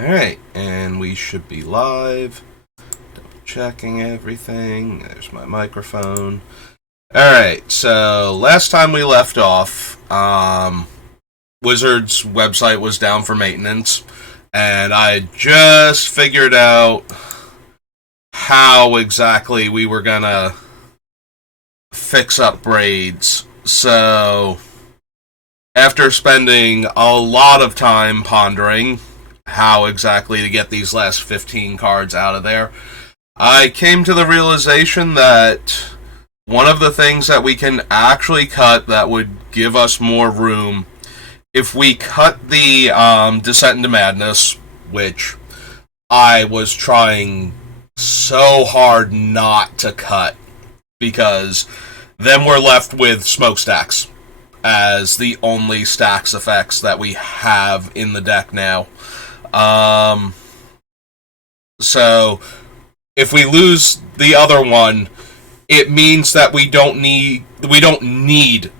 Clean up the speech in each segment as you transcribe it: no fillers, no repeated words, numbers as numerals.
Alright, and we should be live. Double checking everything. There's my microphone. Alright, so last time we left off, Wizard's website was down for maintenance, and I just figured out how exactly we were gonna fix up Braids. So, after spending a lot of time pondering how exactly to get these last 15 cards out of there, I came to the realization that one of the things that we can actually cut that would give us more room, if we cut the Descent into Madness, which I was trying so hard not to cut, because then we're left with smokestacks as the only stacks effects that we have in the deck now. So if we lose the other one, it means that we don't need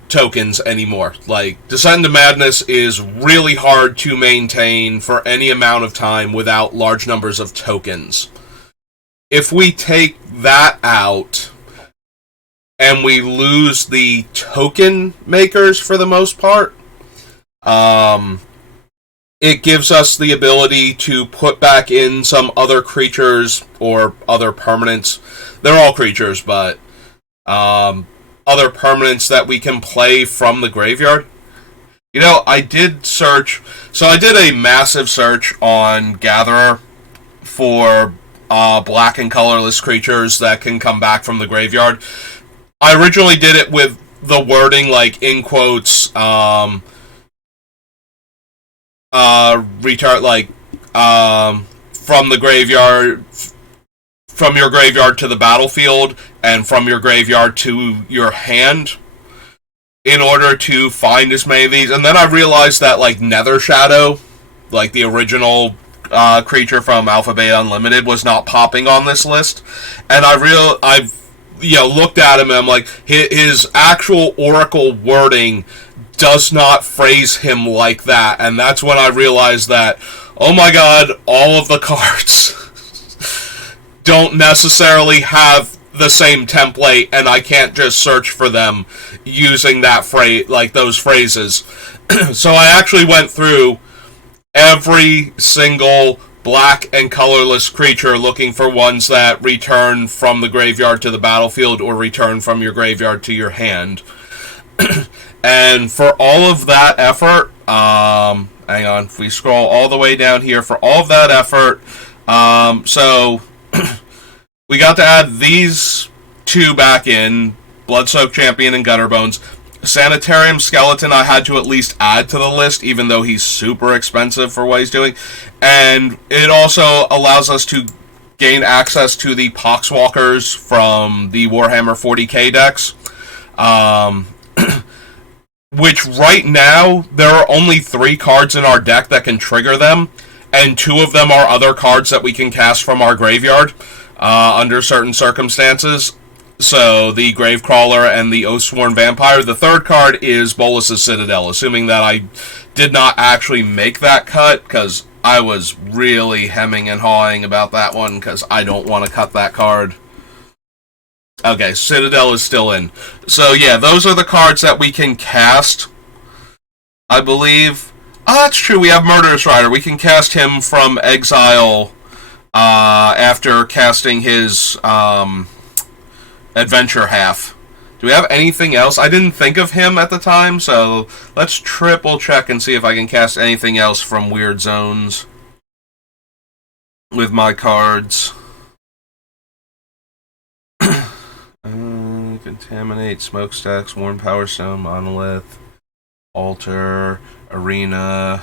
tokens anymore. Like, Descent into Madness is really hard to maintain for any amount of time without large numbers of tokens. If we take that out and we lose the token makers for the most part, it gives us the ability to put back in some other creatures or other permanents. They're all creatures, but other permanents that we can play from the graveyard. You know, I did search. So I did a massive search on Gatherer for black and colorless creatures that can come back from the graveyard. I originally did it with the wording, like, in quotes, return, like, from the graveyard, from your graveyard to the battlefield, and from your graveyard to your hand, in order to find as many of these. And then I realized that, like, Nether Shadow, like the original creature from Alpha Beta Unlimited, was not popping on this list. And I've looked at him and I'm like, his actual Oracle wording does not phrase him like that. And that's when I realized that, oh my god, all of the cards don't necessarily have the same template, and I can't just search for them using that phrase, like those phrases. So I actually went through every single black and colorless creature looking for ones that return from the graveyard to the battlefield or return from your graveyard to your hand. And for all of that effort, hang on, if we scroll all the way down here, for all of that effort, so we got to add these two back in, Bloodsoaked Champion and Gutterbones. Sanitarium Skeleton I had to at least add to the list, even though he's super expensive for what he's doing. And it also allows us to gain access to the Poxwalkers from the Warhammer 40k decks. Which right now, there are only 3 cards in our deck that can trigger them, and 2 of them are other cards that we can cast from our graveyard under certain circumstances. So, the Gravecrawler and the Oathsworn Vampire. The third card is Bolus's Citadel, assuming that I did not actually make that cut, because I was really hemming and hawing about that one, because I don't want to cut that card. Okay, Citadel is still in. So, yeah, those are the cards that we can cast, I believe. Oh, that's true, we have Murderous Rider. We can cast him from exile after casting his adventure half. Do we have anything else? I didn't think of him at the time, so let's triple check and see if I can cast anything else from Weird Zones with my cards. Contaminate, Smokestacks, Worn Power Stone, Monolith, Altar, Arena.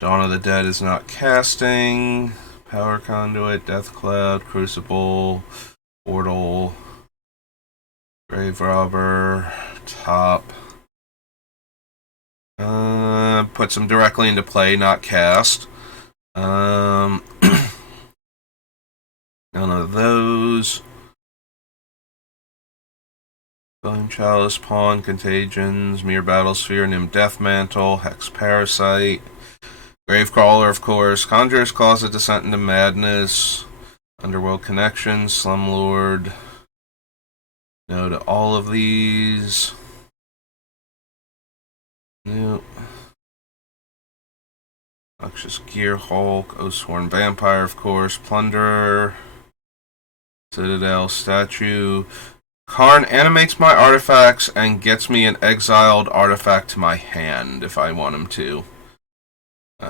Dawn of the Dead is not casting. Power Conduit, Death Cloud, Crucible, Portal, Grave Robber, Top. Puts them directly into play, not cast. None of those. Bone Chalice, Pawn, Contagions, Mere Battlesphere, Nim Death Mantle, Hex Parasite, Gravecrawler, of course. Conjurer's Closet, Descent into Madness. Underworld Connection, Slumlord. No to all of these. Nope. Noxious Gear Hulk, Oathsworn Vampire, of course. Plunderer. Citadel, Statue. Karn animates my artifacts and gets me an exiled artifact to my hand if I want him to.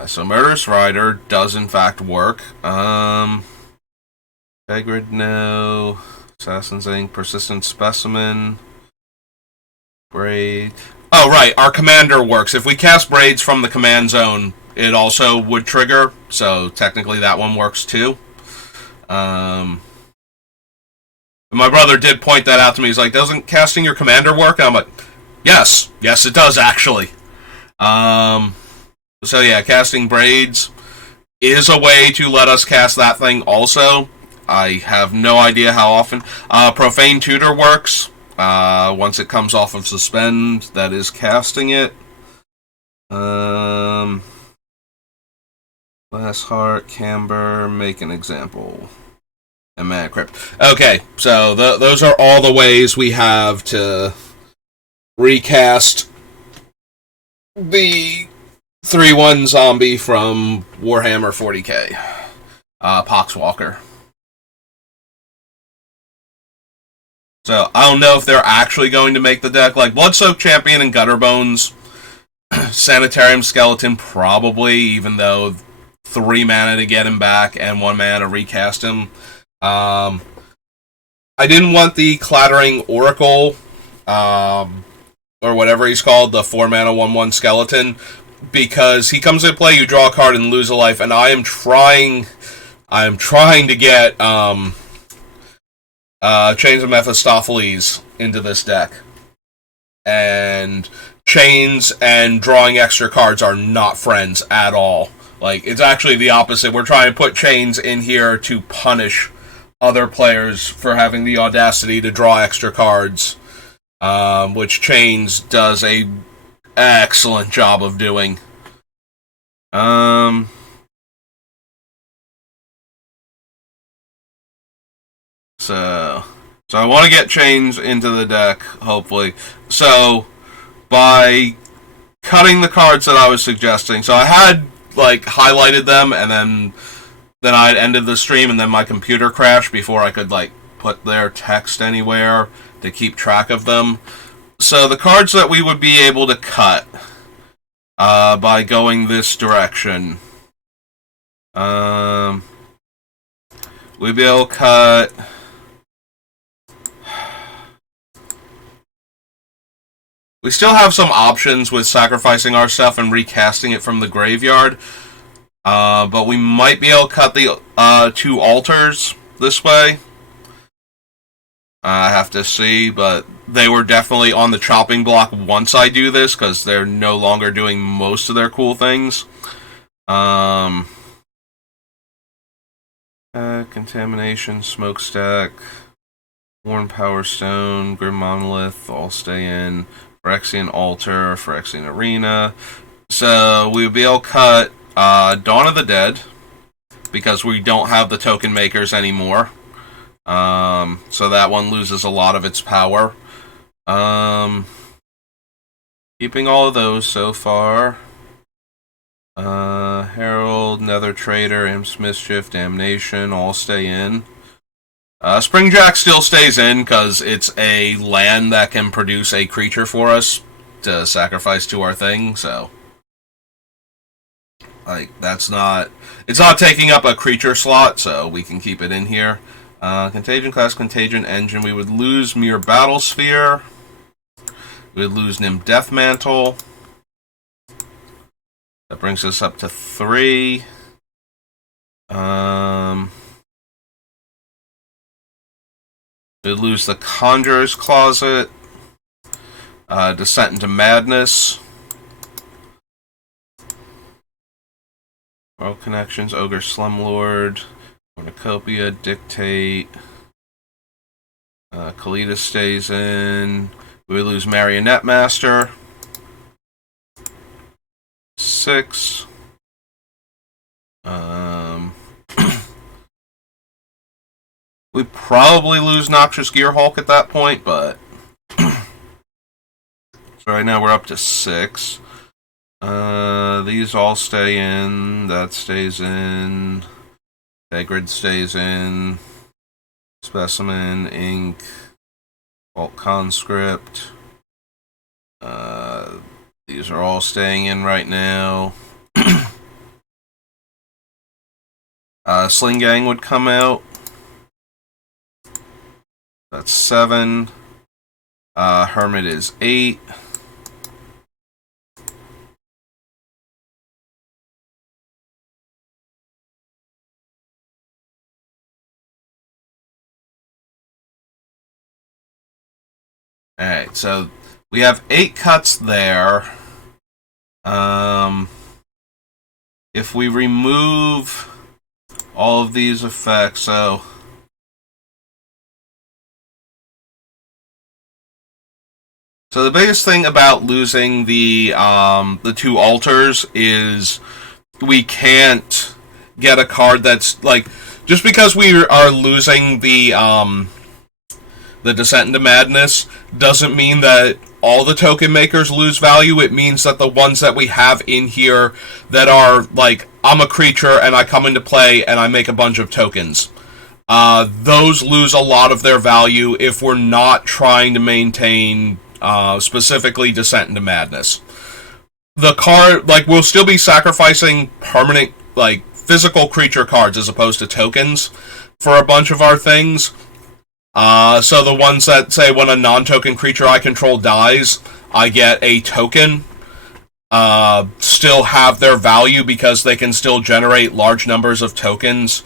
So Murderous Rider does in fact work. Begrid, no. Assassin's Ink, Persistent Specimen. Braid. Oh, right, our commander works. If we cast Braids from the command zone, it also would trigger, so technically that one works too. My brother did point that out to me. He's like, doesn't casting your commander work? And I'm like, yes, it does actually. So yeah, casting Braids is a way to let us cast that thing also. I have no idea how often. Profane Tutor works. Once it comes off of Suspend, that is casting it. Last Heart, Camber, make an example. And Mana Crypt. Okay, so those are all the ways we have to recast the 3/1 zombie from Warhammer 40k. Poxwalker. So, I don't know if they're actually going to make the deck. Like, Bloodsoaked Champion and Gutterbones. Sanitarium Skeleton, probably, even though 3 mana to get him back and 1 mana to recast him. I didn't want the Clattering Oracle, or whatever he's called, the 4 mana 1/1 skeleton, because he comes into play, you draw a card and lose a life, and I am trying to get Chains of Mephistopheles into this deck. And Chains and drawing extra cards are not friends at all. Like, it's actually the opposite. We're trying to put Chains in here to punish other players for having the audacity to draw extra cards, which Chains does a excellent job of doing. So I want to get Chains into the deck, hopefully. So, by cutting the cards that I was suggesting, so I had, like, highlighted them, and then I ended the stream, and then my computer crashed before I could, like, put their text anywhere to keep track of them. So the cards that we would be able to cut by going this direction, we'd be able to cut... We still have some options with sacrificing our stuff and recasting it from the graveyard. But we might be able to cut the 2 altars this way. I have to see, but they were definitely on the chopping block once I do this, because they're no longer doing most of their cool things. Contamination, Smokestack, Worn Power Stone, Grim Monolith, all stay in. Phyrexian Altar, Phyrexian Arena. So we would be able to cut Dawn of the Dead, because we don't have the token makers anymore. So that one loses a lot of its power. Keeping all of those so far. Herald, Nether Trader, Imps Mischief, Damnation, all stay in. Springjack still stays in because it's a land that can produce a creature for us to sacrifice to our thing, so... Like, it's not taking up a creature slot, so we can keep it in here. Contagion class, Contagion Engine, we would lose Mere Battlesphere. We would lose Nim Deathmantle. That brings us up to 3. We'd lose the Conjurer's Closet. Descent into Madness. World Connections, Ogre Slumlord, Cornucopia, Dictate. Kalita stays in. We lose Marionette Master. 6. Um, we probably lose Noxious Gearhulk at that point, but so right now we're up to 6. These all stay in. That stays in. Grid stays in. Specimen, Ink, Vault Conscript. These are all staying in right now. Sling Gang would come out. That's 7. Hermit is 8. Alright, so we have 8 cuts there. If we remove all of these effects, so the biggest thing about losing the 2 altars is we can't get a card that's like, just because we are losing the Descent into Madness doesn't mean that all the token makers lose value. It means that the ones that we have in here that are like, I'm a creature and I come into play and I make a bunch of tokens, those lose a lot of their value if we're not trying to maintain specifically Descent into Madness. The card, like, we'll still be sacrificing permanent, like, physical creature cards as opposed to tokens for a bunch of our things. So the ones that say when a non-token creature I control dies, I get a token, still have their value because they can still generate large numbers of tokens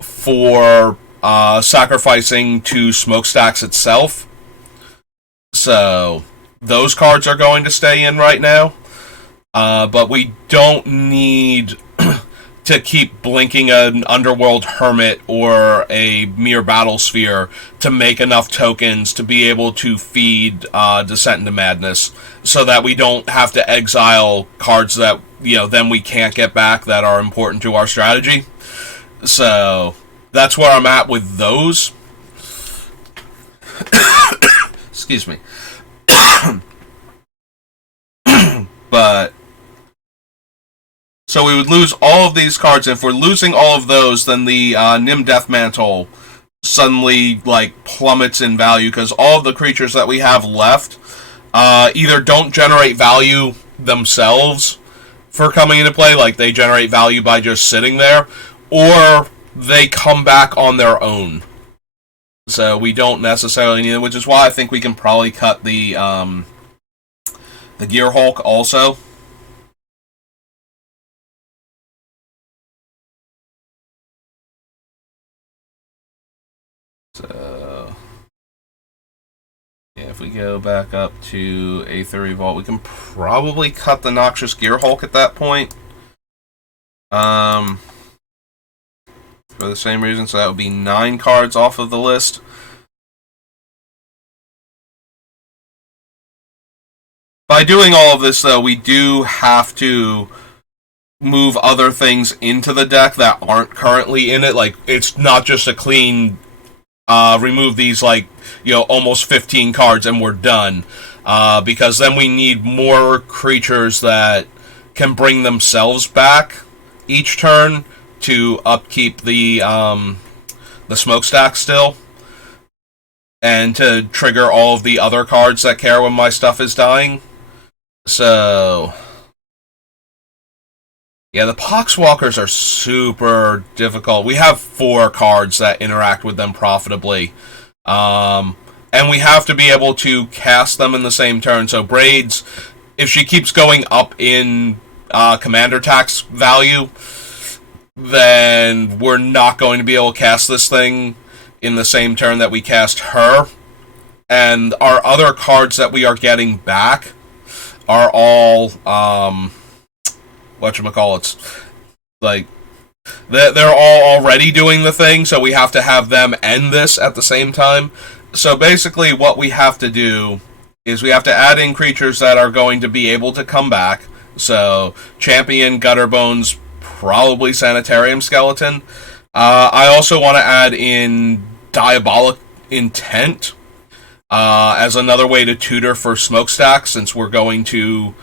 for sacrificing to Smokestacks itself. So those cards are going to stay in right now. But we don't need to keep blinking an Underworld Hermit or a Mere Battle Sphere to make enough tokens to be able to feed Descent into Madness, so that we don't have to exile cards that, then we can't get back that are important to our strategy. So that's where I'm at with those. Excuse me. But so we would lose all of these cards. If we're losing all of those, then the Nim Deathmantle suddenly plummets in value, because all of the creatures that we have left either don't generate value themselves for coming into play, like they generate value by just sitting there, or they come back on their own. So we don't necessarily need it, which is why I think we can probably cut the Gearhulk also. So yeah, if we go back up to Aether Revolt, we can probably cut the Noxious Gearhulk at that point. For the same reason, so that would be 9 cards off of the list. By doing all of this, though, we do have to move other things into the deck that aren't currently in it. Like, it's not just a clean remove these, almost 15 cards and we're done. Because then we need more creatures that can bring themselves back each turn to upkeep the Smokestack still, and to trigger all of the other cards that care when my stuff is dying. So yeah, the Poxwalkers are super difficult. We have 4 cards that interact with them profitably. And we have to be able to cast them in the same turn. So Braids, if she keeps going up in commander tax value, then we're not going to be able to cast this thing in the same turn that we cast her. And our other cards that we are getting back are all whatchamacallits. They're all already doing the thing, so we have to have them end this at the same time. So basically what we have to do is we have to add in creatures that are going to be able to come back. So Champion, Gutterbones, probably Sanitarium Skeleton. I also want to add in Diabolic Intent as another way to tutor for smokestacks, since we're going to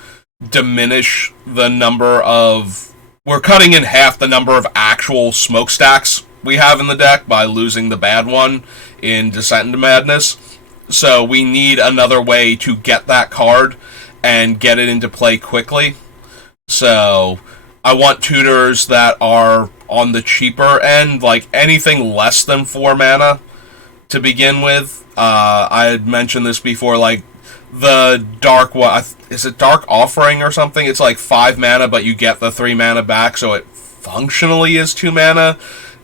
diminish the number of... We're cutting in half the number of actual smokestacks we have in the deck by losing the bad one in Descent into Madness. So we need another way to get that card and get it into play quickly. So I want tutors that are on the cheaper end, like anything less than 4 mana to begin with. I had mentioned this before, like the Dark... Is it Dark Offering or something? It's like 5 mana, but you get the 3 mana back, so it functionally is 2 mana.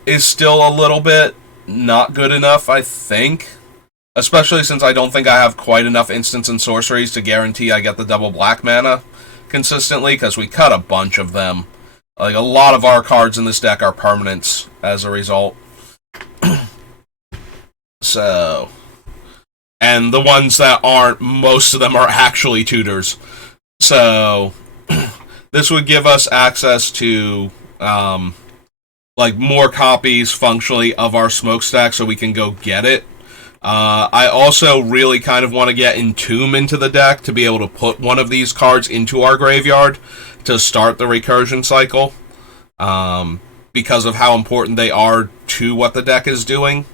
Is still a little bit not good enough, I think. Especially since I don't think I have quite enough instants and sorceries to guarantee I get the double black mana consistently, because we cut a bunch of them. Like, a lot of our cards in this deck are permanents as a result. So... And the ones that aren't, most of them are actually tutors. So, this would give us access to, like, more copies, functionally, of our smokestack so we can go get it. I also really kind of want to get Entomb into the deck to be able to put one of these cards into our graveyard to start the recursion cycle, because of how important they are to what the deck is doing.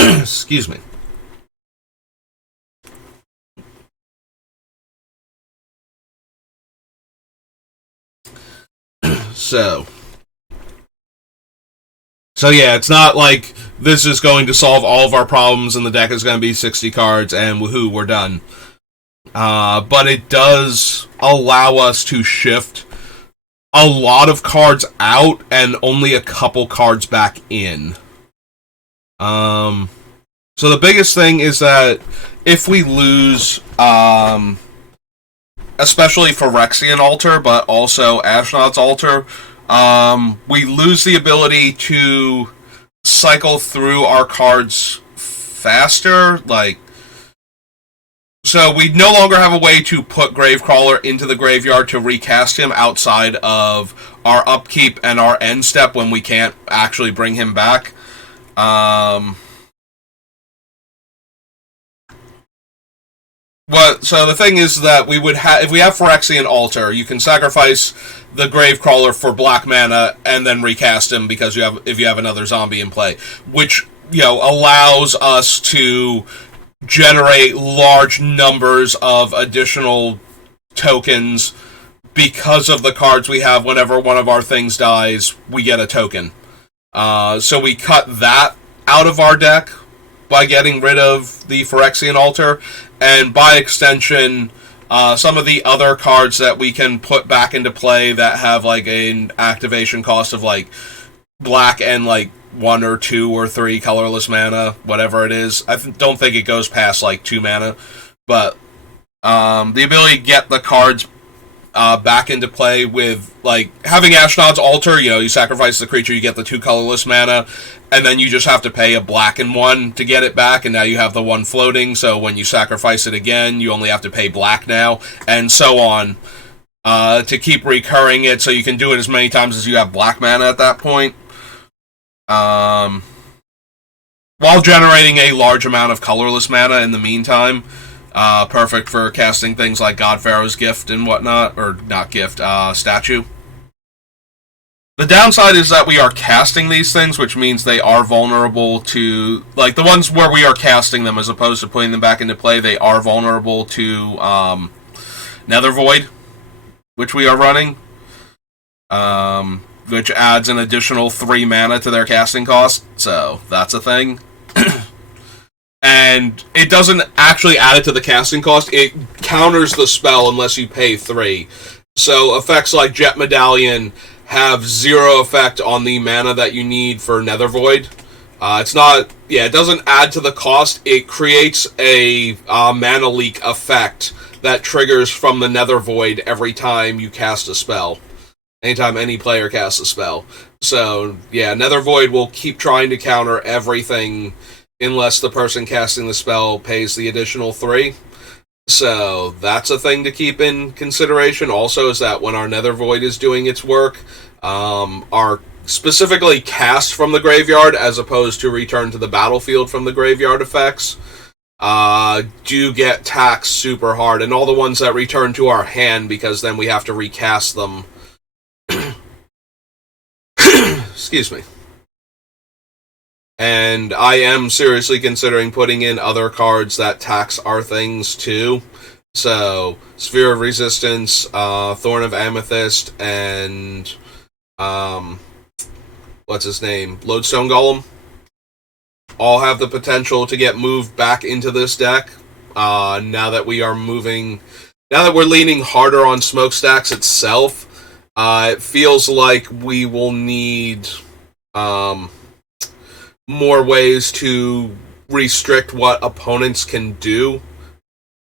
Excuse me. So yeah, it's not like this is going to solve all of our problems and the deck is going to be 60 cards and woohoo, we're done. But it does allow us to shift a lot of cards out and only a couple cards back in. So the biggest thing is that if we lose, especially Phyrexian Altar, but also Ashnod's Altar, we lose the ability to cycle through our cards faster. Like, so we no longer have a way to put Gravecrawler into the graveyard to recast him outside of our upkeep and our end step when we can't actually bring him back. So the thing is that we would have, if we have Phyrexian Altar, you can sacrifice the Gravecrawler for black mana and then recast him because if you have another zombie in play, which, you know, allows us to generate large numbers of additional tokens because of the cards we have. Whenever one of our things dies, we get a token. So we cut that out of our deck by getting rid of the Phyrexian Altar, and by extension, some of the other cards that we can put back into play that have like an activation cost of like black and like 1 or 2 or 3 colorless mana, whatever it is. I don't think it goes past like 2 mana, but the ability to get the cards back into play with, like, having Ashnod's Altar, you know, you sacrifice the creature, you get the 2 colorless mana, and then you just have to pay a black and 1 to get it back, and now you have the 1 floating, so when you sacrifice it again, you only have to pay black now, and so on, to keep recurring it, so you can do it as many times as you have black mana at that point, while generating a large amount of colorless mana in the meantime. Perfect for casting things like God Pharaoh's Gift and whatnot, or not gift, statue. The downside is that we are casting these things, which means they are vulnerable to, like, the ones where we are casting them as opposed to putting them back into play, they are vulnerable to, Nether Void, which we are running, which adds an additional 3 mana to their casting cost, so that's a thing. And it doesn't actually add it to the casting cost, it counters the spell unless you pay 3. So effects like Jet Medallion have 0 effect on the mana that you need for Nether Void. It doesn't add to the cost, it creates a mana leak effect that triggers from the Nether Void every time you cast a spell. Anytime any player casts a spell. So, yeah, Nether Void will keep trying to counter everything unless the person casting the spell pays the additional 3. So that's a thing to keep in consideration. Also, is that when our Nether Void is doing its work, our specifically cast from the graveyard as opposed to return to the battlefield from the graveyard effects do get taxed super hard, and all the ones that return to our hand, because then we have to recast them. Excuse me. And I am seriously considering putting in other cards that tax our things too. So, Sphere of Resistance, Thorn of Amethyst, and what's his name? Lodestone Golem. All have the potential to get moved back into this deck. Now that we are moving, now that we're leaning harder on Smokestacks itself, it feels like we will need more ways to restrict what opponents can do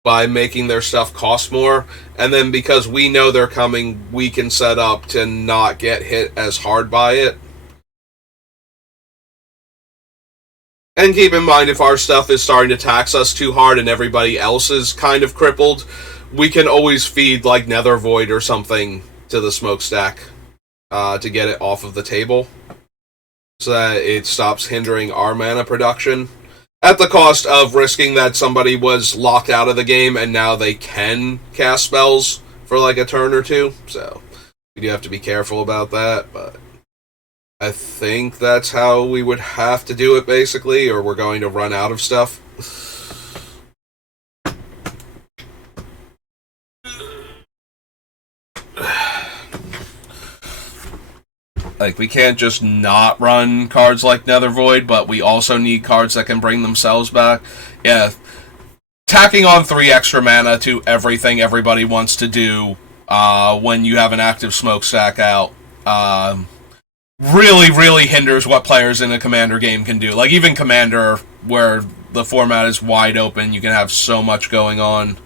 by making their stuff cost more. And then because we know they're coming, we can set up to not get hit as hard by it. And keep in mind, if our stuff is starting to tax us too hard and everybody else is kind of crippled, we can always feed like Nether Void or something to the Smokestack to get it off of the table, so that it stops hindering our mana production, at the cost of risking that somebody was locked out of the game and now they can cast spells for like a turn or two. So we do have to be careful about that, but I think that's how we would have to do it, basically, or we're going to run out of stuff. Like, we can't just not run cards like Nether Void, but we also need cards that can bring themselves back. Yeah, tacking on 3 extra mana to everything everybody wants to do when you have an active Smokestack out really hinders what players in a Commander game can do. Like, even Commander, where the format is wide open, you can have so much going on.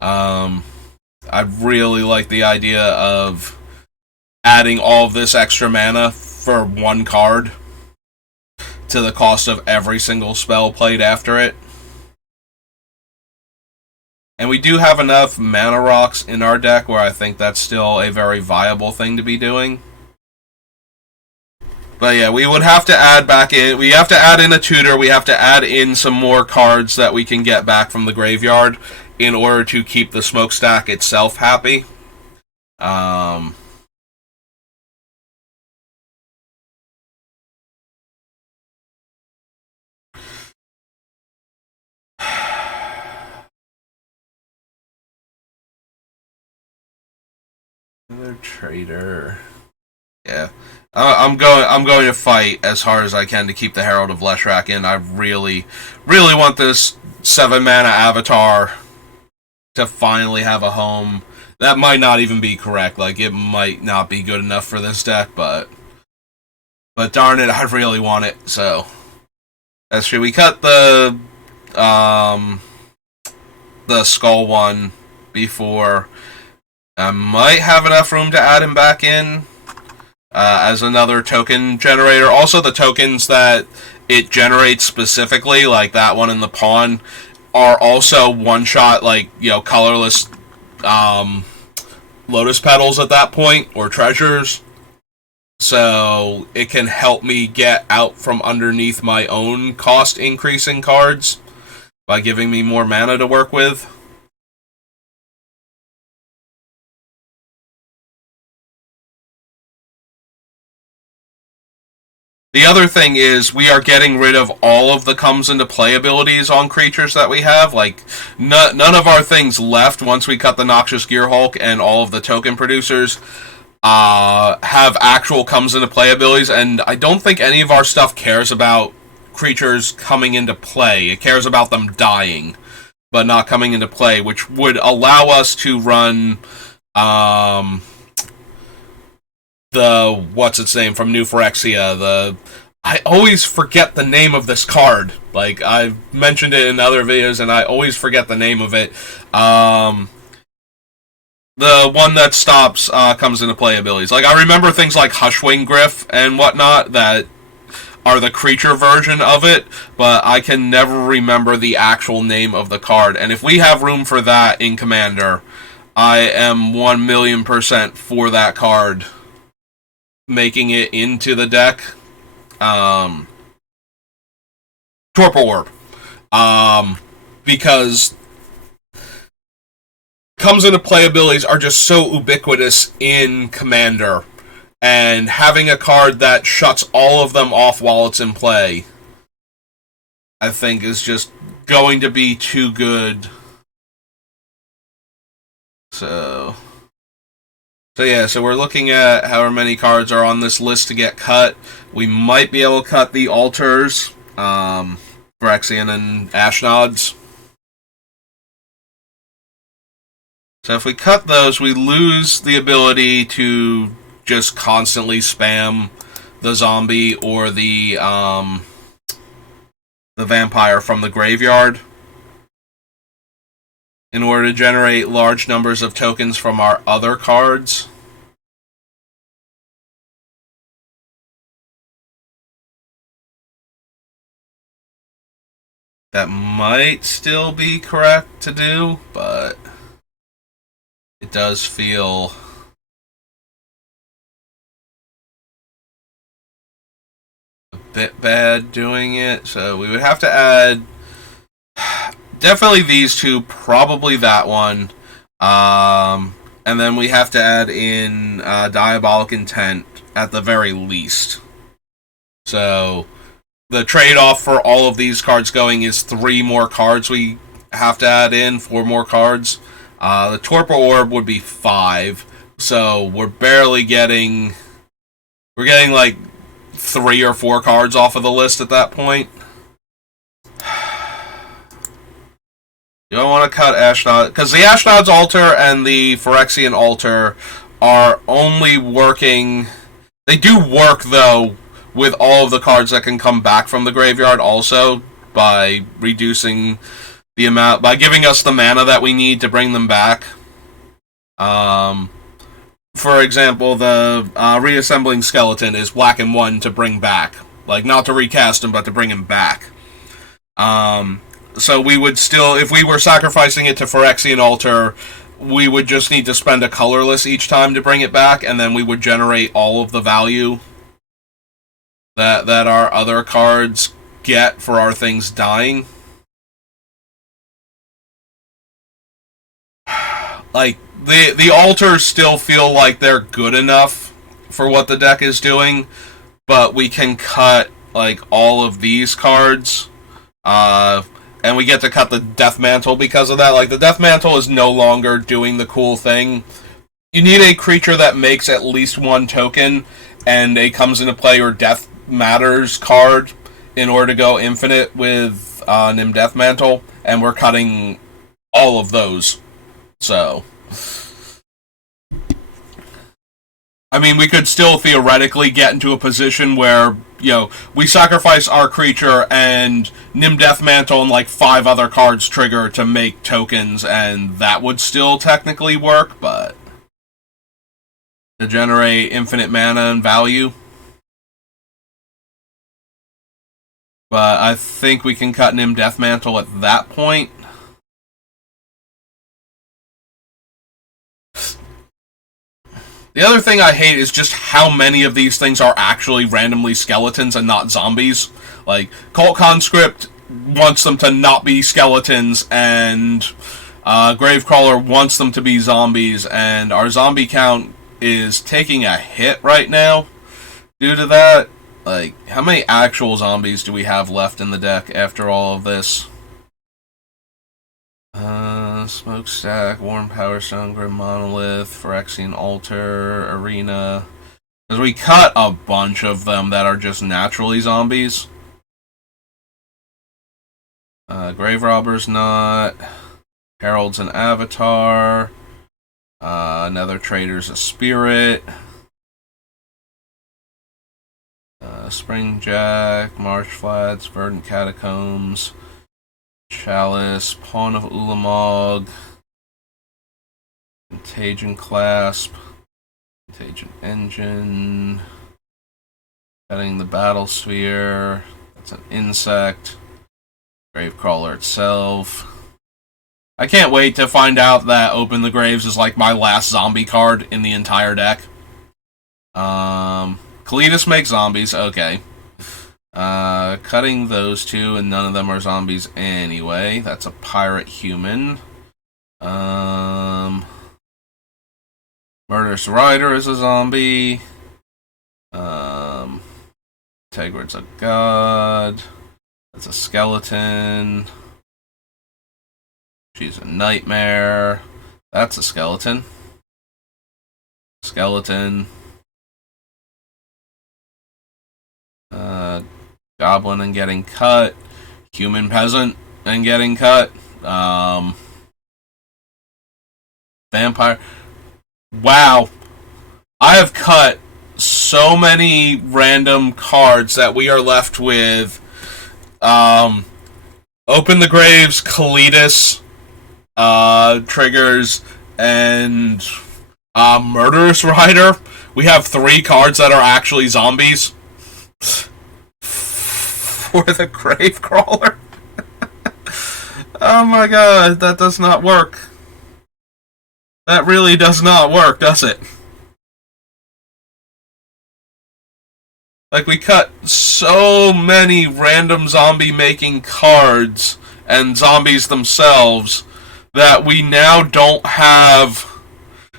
I really like the idea of adding all of this extra mana for one card to the cost of every single spell played after it. And we do have enough mana rocks in our deck where I think that's still a very viable thing to be doing. But yeah, we would have to add back in, we have to add in a tutor, we have to add in some more cards that we can get back from the graveyard in order to keep the Smokestack itself happy. Another trader. Yeah, I'm going to fight as hard as I can to keep the Herald of Leshrac in. I really want this 7-mana Avatar to finally have a home. That might not even be correct. Like, it might not be good enough for this deck, but darn it, I really want it. So, that's true. We cut the Skull one before. I might have enough room to add him back in as another token generator. Also, the tokens that it generates specifically, like that one in the pawn, are also one-shot, like, you know, colorless lotus petals at that point, or treasures. So it can help me get out from underneath my own cost-increasing cards by giving me more mana to work with. The other thing is, we are getting rid of all of the comes into play abilities on creatures that we have. Like, none of our things left once we cut the Noxious Gearhulk and all of the token producers have actual comes into play abilities, and I don't think any of our stuff cares about creatures coming into play. It cares about them dying, but not coming into play, which would allow us to run the what's its name from New Phyrexia. I always forget the name of this card. Like, I've mentioned it in other videos, and I always forget the name of it. The one that stops comes into play abilities. Like, I remember things like Hushwing Griff and whatnot that are the creature version of it, but I can never remember the actual name of the card. And if we have room for that in Commander, I am 1,000,000% for that card making it into the deck. Torpor Orb. Because comes into play abilities are just so ubiquitous in Commander, and having a card that shuts all of them off while it's in play, I think, is just going to be too good. So we're looking at however many cards are on this list to get cut. We might be able to cut the Altars, Phyrexian and Ashnods. So if we cut those, we lose the ability to just constantly spam the zombie or the vampire from the graveyard in order to generate large numbers of tokens from our other cards. That might still be correct to do, but it does feel a bit bad doing it. So we would have to add definitely these two, probably that one, and then we have to add in Diabolic Intent at the very least. So the trade-off for all of these cards going is 3 more cards we have to add in, 4 more cards. The Torpor Orb would be 5, so we're barely getting... We're getting like 3 or 4 cards off of the list at that point. You don't want to cut Ashnod, because the Ashnod's Altar and the Phyrexian Altar are only working... They do work, though, with all of the cards that can come back from the graveyard also, by reducing the amount... by giving us the mana that we need to bring them back. For example, the Reassembling Skeleton is black and 1 to bring back. Like, not to recast him, but to bring him back. So we would still, if we were sacrificing it to Phyrexian Altar, we would just need to spend a colorless each time to bring it back, and then we would generate all of the value that our other cards get for our things dying. Like, the altars still feel like they're good enough for what the deck is doing, but we can cut, like, all of these cards, and we get to cut the Death Mantle because of that. Like, the Death Mantle is no longer doing the cool thing. You need a creature that makes at least 1 token, and a comes into play or Death Matters card in order to go infinite with Nim Death Mantle, and we're cutting all of those. So, I mean, we could still theoretically get into a position where, you know, we sacrifice our creature and Nim Death Mantle and like 5 other cards trigger to make tokens, and that would still technically work, but to generate infinite mana and value. But I think we can cut Nim Death Mantle at that point. The other thing I hate is just how many of these things are actually randomly skeletons and not zombies. Like, Cult Conscript wants them to not be skeletons, and Gravecrawler wants them to be zombies, and our zombie count is taking a hit right now due to that. Like, how many actual zombies do we have left in the deck after all of this? Smokestack, Warm Power Stone, Grim Monolith, Phyrexian Altar, Arena. Because we cut a bunch of them that are just naturally zombies. Grave Robber's not. Herald's an Avatar. Nether Trader's a Spirit. Springjack, Marsh Flats, Verdant Catacombs, Chalice, Pawn of Ulamog, Contagion Clasp, Contagion Engine, Cutting the battle sphere. That's an insect. Gravecrawler itself. I can't wait to find out that Open the Graves is like my last zombie card in the entire deck. Kalidas makes zombies, okay. Cutting those two, and none of them are zombies anyway. That's a pirate human. Murderous Rider is a zombie. Tegrid's a god. That's a skeleton. She's a nightmare. That's a skeleton. Skeleton. Goblin and getting cut. Human peasant and getting cut. Vampire. Wow. I have cut so many random cards that we are left with. Open the Graves, Kalidas, triggers, and Murderous Rider. We have 3 cards that are actually zombies for the Gravecrawler. Oh my god, that does not work. That really does not work, does it? Like, we cut so many random zombie-making cards and zombies themselves that we now don't have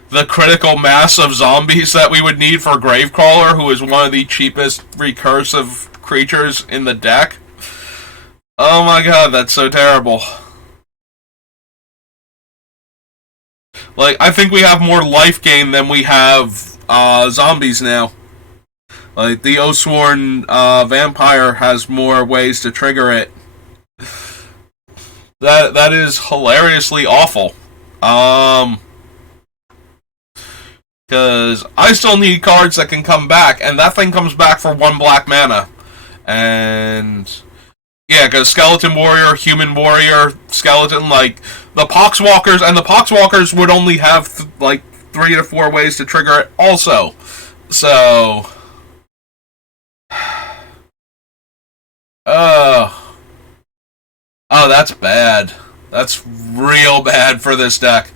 the critical mass of zombies that we would need for Gravecrawler, who is one of the cheapest recursive creatures in the deck. Oh my god, that's so terrible. Like, I think we have more life gain than we have zombies now. Like, the Oathsworn Vampire has more ways to trigger it. That is hilariously awful. Because I still need cards that can come back, and that thing comes back for 1 black mana. And yeah, because Skeleton Warrior, Human Warrior, Skeleton, like, the Poxwalkers, and the Poxwalkers would only have, like, 3 to 4 ways to trigger it also. So oh, that's bad. That's real bad for this deck.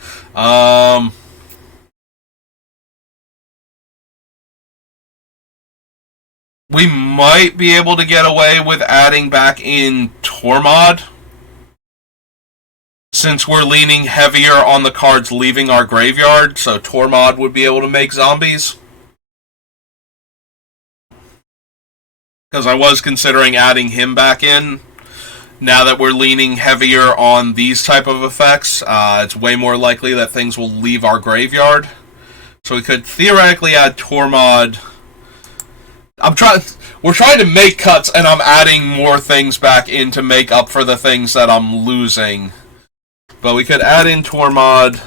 We might be able to get away with adding back in Tormod, since we're leaning heavier on the cards leaving our graveyard, so Tormod would be able to make zombies. Because I was considering adding him back in. Now that we're leaning heavier on these type of effects, it's way more likely that things will leave our graveyard. So we could theoretically add Tormod. We're trying to make cuts, and I'm adding more things back in to make up for the things that I'm losing. But we could add in Tormod,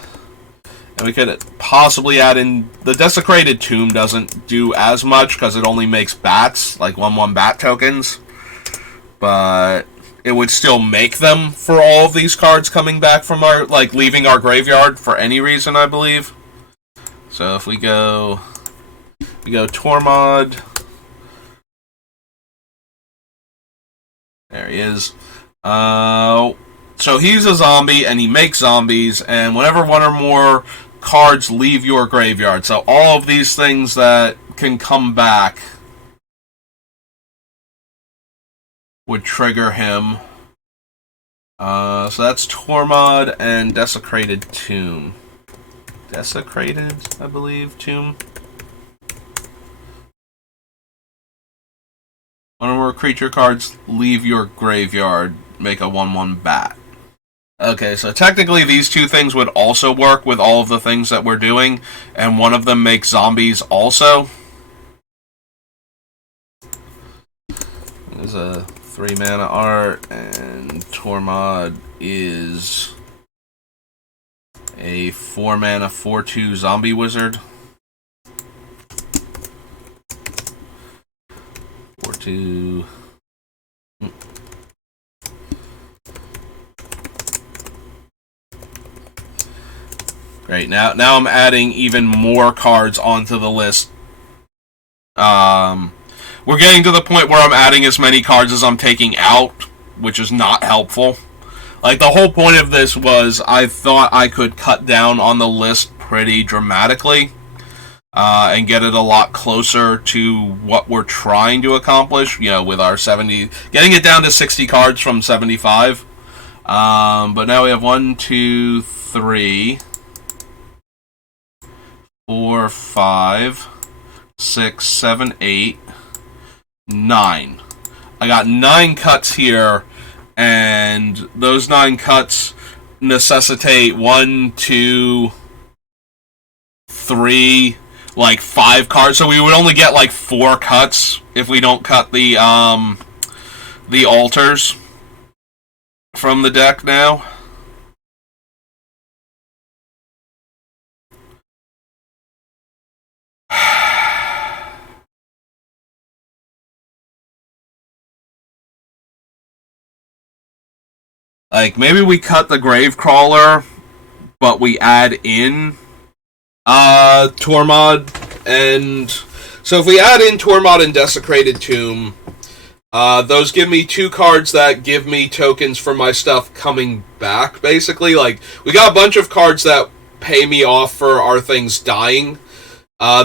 and we could possibly add in... The Desecrated Tomb doesn't do as much, because it only makes bats, like 1/1 bat tokens. But it would still make them for all of these cards coming back from our... Like, leaving our graveyard for any reason, I believe. So if we go... Tormod... There he is. So he's a zombie, and he makes zombies, and whenever 1 or more cards leave your graveyard, so all of these things that can come back would trigger him. So that's Tormod and Desecrated Tomb. Desecrated, I believe, Tomb. 1 or more creature cards leave your graveyard, make a 1/1 bat. Okay, so technically these 2 things would also work with all of the things that we're doing, and one of them makes zombies also. There's a 3 mana art, and Tormod is a 4 mana 4/2 zombie wizard. 4/2. Great. Now I'm adding even more cards onto the list. we're getting to the point where I'm adding as many cards as I'm taking out, which is not helpful. Like, the whole point of this was I thought I could cut down on the list pretty dramatically and get it a lot closer to what we're trying to accomplish, you know, with our 70, getting it down to 60 cards from 75. But now we have 1, 2, 3, 4, 5, 6, 7, 8, 9. I got 9 cuts here, and those 9 cuts necessitate 1, 2, 3, like 5 cards. So we would only get like 4 cuts if we don't cut the altars from the deck now. Like, maybe we cut the Gravecrawler, but we add in Tormod, and so if we add in Tormod and Desecrated Tomb, those give me 2 cards that give me tokens for my stuff coming back, basically. Like, we got a bunch of cards that pay me off for our things dying.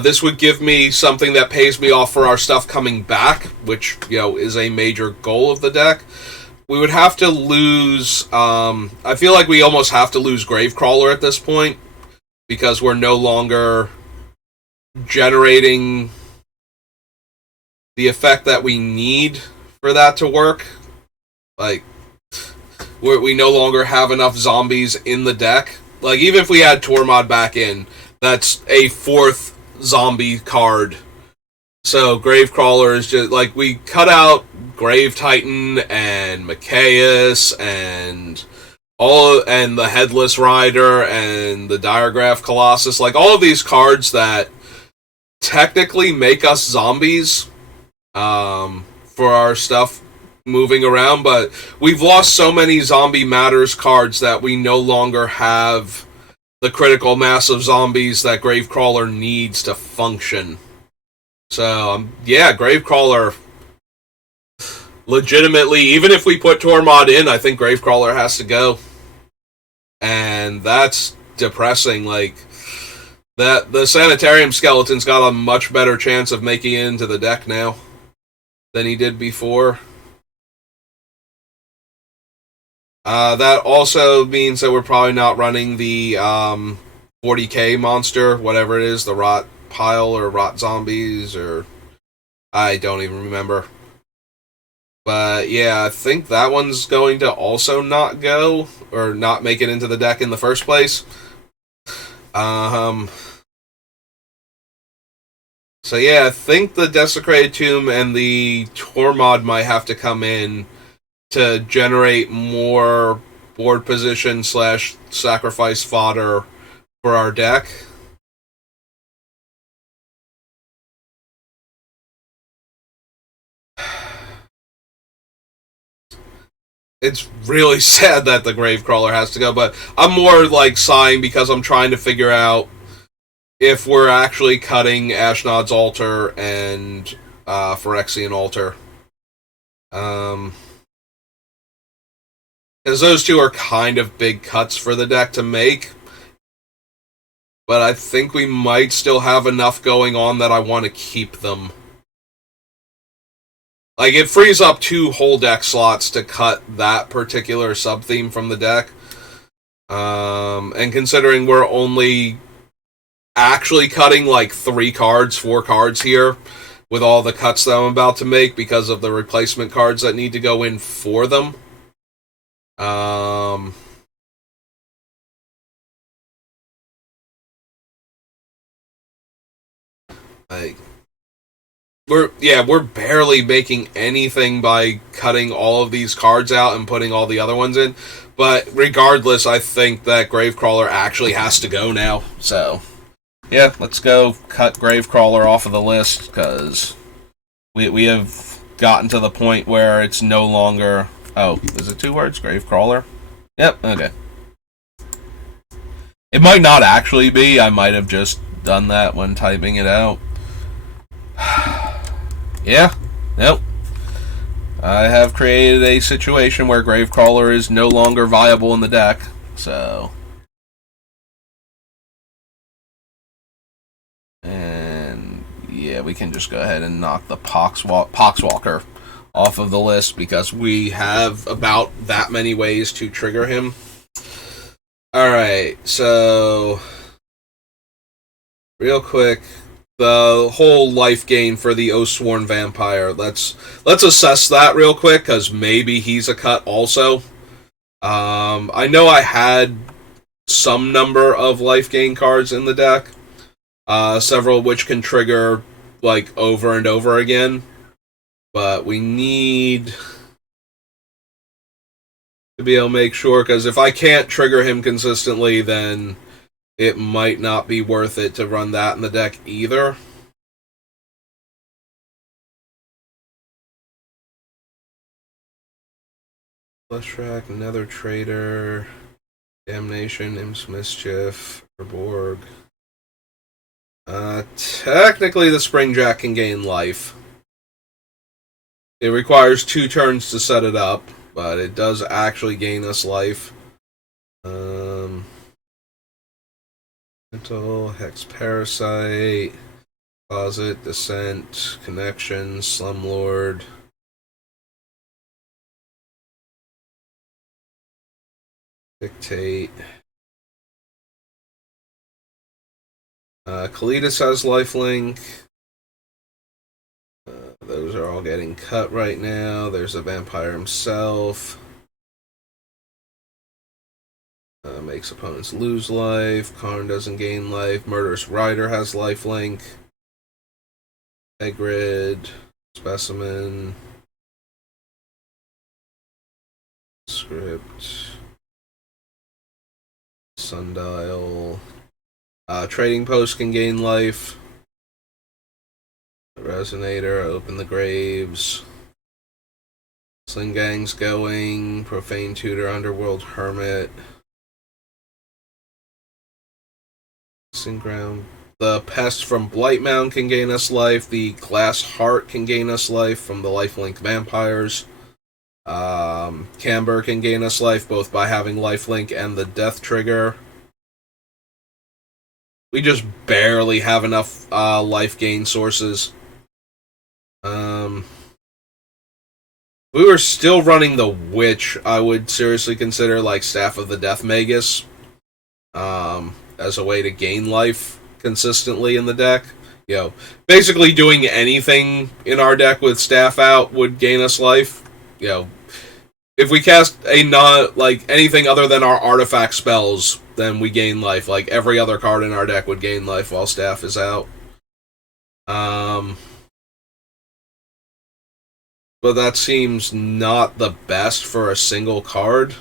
This would give me something that pays me off for our stuff coming back, which, you know, is a major goal of the deck. We would have to lose, I feel like we almost have to lose Gravecrawler at this point, because we're no longer generating the effect that we need for that to work. Like, we no longer have enough zombies in the deck. Like, even if we add Tormod back in, that's a 4th zombie card. So Gravecrawler is just, like, we cut out Grave Titan and Machias and the Headless Rider and the Diregraph Colossus, like, all of these cards that technically make us zombies for our stuff moving around, but we've lost so many Zombie Matters cards that we no longer have the critical mass of zombies that Gravecrawler needs to function. So, yeah, Gravecrawler, legitimately, even if we put Tormod in, I think Gravecrawler has to go. And that's depressing. Like, that the Sanitarium Skeleton's got a much better chance of making it into the deck now than he did before. That also means that we're probably not running the 40k monster, whatever it is, the Rot Pile or Rot Zombies, or I don't even remember. But yeah, I think that one's going to also not go, or not make it into the deck in the first place. So yeah, I think the Desecrated Tomb and the Tormod might have to come in to generate more board position / sacrifice fodder for our deck. It's really sad that the Gravecrawler has to go, but I'm more like sighing because I'm trying to figure out if we're actually cutting Ashnod's Altar and Phyrexian Altar. Because those two are kind of big cuts for the deck to make. But I think we might still have enough going on that I want to keep them. Like, it frees up 2 whole deck slots to cut that particular sub-theme from the deck. And considering we're only actually cutting like 3 cards, 4 cards here, with all the cuts that I'm about to make because of the replacement cards that need to go in for them. Like, we're barely making anything by cutting all of these cards out and putting all the other ones in. But regardless, I think that Gravecrawler actually has to go now. So, yeah, let's go cut Gravecrawler off of the list, because we have gotten to the point where it's no longer... Oh, is it 2 words? Gravecrawler? Yep, okay. It might not actually be. I might have just done that when typing it out. Yeah, Nope. I have created a situation where Gravecrawler is no longer viable in the deck, so... And yeah, we can just go ahead and knock the Poxwalker off of the list because we have about that many ways to trigger him. Alright, so... Real quick, the whole life gain for the Oathsworn Vampire. Let's assess that real quick, because maybe he's a cut also. I know I had some number of life gain cards in the deck, several of which can trigger like over and over again, but we need to be able to make sure, because if I can't trigger him consistently, then it might not be worth it to run that in the deck either. Flesh Track, Nether Trader, Damnation, Imps Mischief, Borg. Technically the Springjack can gain life. It requires 2 turns to set it up, but it does actually gain us life. Mental, Hex Parasite, Closet, Descent, Connection, Slumlord. Dictate. Kalidas has lifelink. Those are all getting cut right now. There's a vampire himself. Makes opponents lose life. Karn doesn't gain life. Murderous Rider has lifelink. Egrid. Specimen. Script. Sundial. Trading Post can gain life. Resonator, Open the Graves. Sling Gang's going. Profane Tutor, Underworld Hermit. Ground. The Pest from Blightmound can gain us life. The Glass Heart can gain us life from the lifelink vampires. Camber can gain us life both by having lifelink and the death trigger. We just barely have enough life gain sources. We were still running the Witch. I would seriously consider like Staff of the Death Magus as a way to gain life consistently in the deck. Basically doing anything in our deck with Staff out would gain us life. If we cast anything other than our artifact spells, then we gain life. Like every other card in our deck would gain life while Staff is out. But that seems not the best for a single card.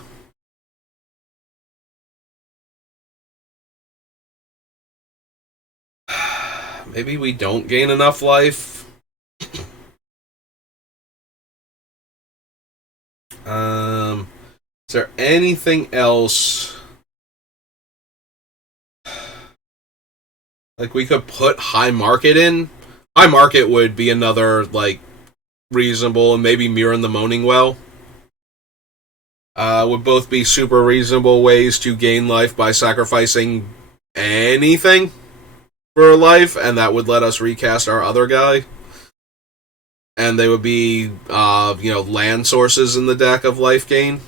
Maybe we don't gain enough life. Is there anything else? Like we could put High Market in? High Market would be another, reasonable, and maybe Mirror in the Moaning Well. Would both be super reasonable ways to gain life by sacrificing anything for life, and that would let us recast our other guy. And they would be, land sources in the deck of life gain.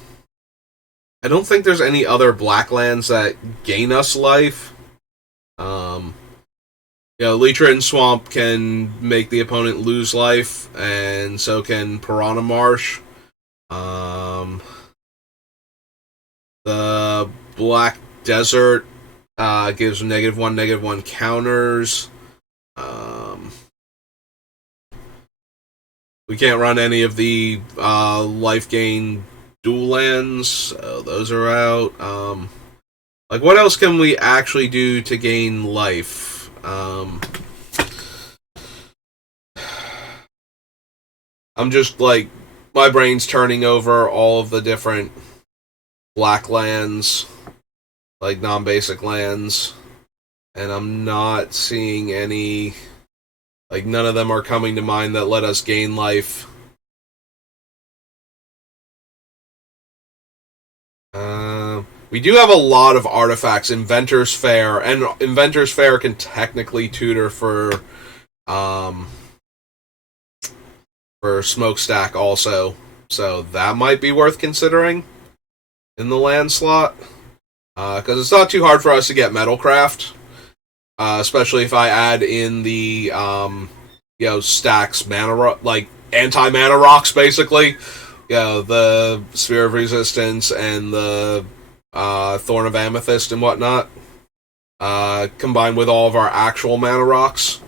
I don't think there's any other black lands that gain us life. Leechra and Swamp can make the opponent lose life, and so can Piranha Marsh. The Black Desert gives -1/-1 counters. We can't run any of the life gain dual lands, so those are out. What else can we actually do to gain life? I'm just my brain's turning over all of the different black lands, non-basic lands, and I'm not seeing any Like, none of them are coming to mind that let us gain life. We do have a lot of artifacts. Inventor's Fair, and Inventor's Fair can technically tutor um, for Smokestack also. So that might be worth considering in the land slot. Because it's not too hard for us to get Metalcraft. Especially if I add in the, stacks like anti-mana rocks, basically. The Sphere of Resistance and the Thorn of Amethyst and whatnot. Combined with all of our actual mana rocks.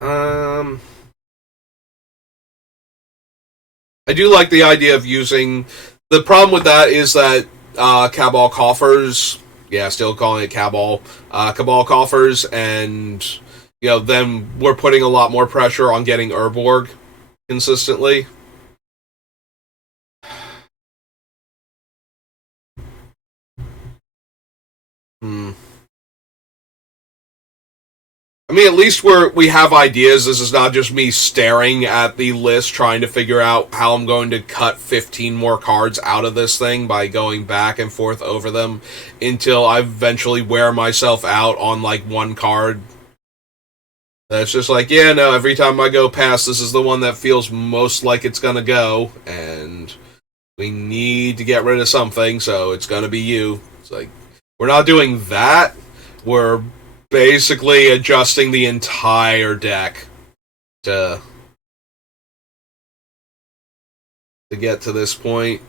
I do like the idea of using... The problem with that is that Cabal coffers... Yeah, still calling it Cabal. Cabal coffers, and then we're putting a lot more pressure on getting Urborg consistently. I mean, at least we have ideas. This is not just me staring at the list trying to figure out how I'm going to cut 15 more cards out of this thing by going back and forth over them until I eventually wear myself out on, like, one card. That's just like, yeah, no, every time I go past, this is the one that feels most like it's gonna go, and we need to get rid of something, so it's gonna be you. It's like, we're not doing that. We're basically adjusting the entire deck to get to this point.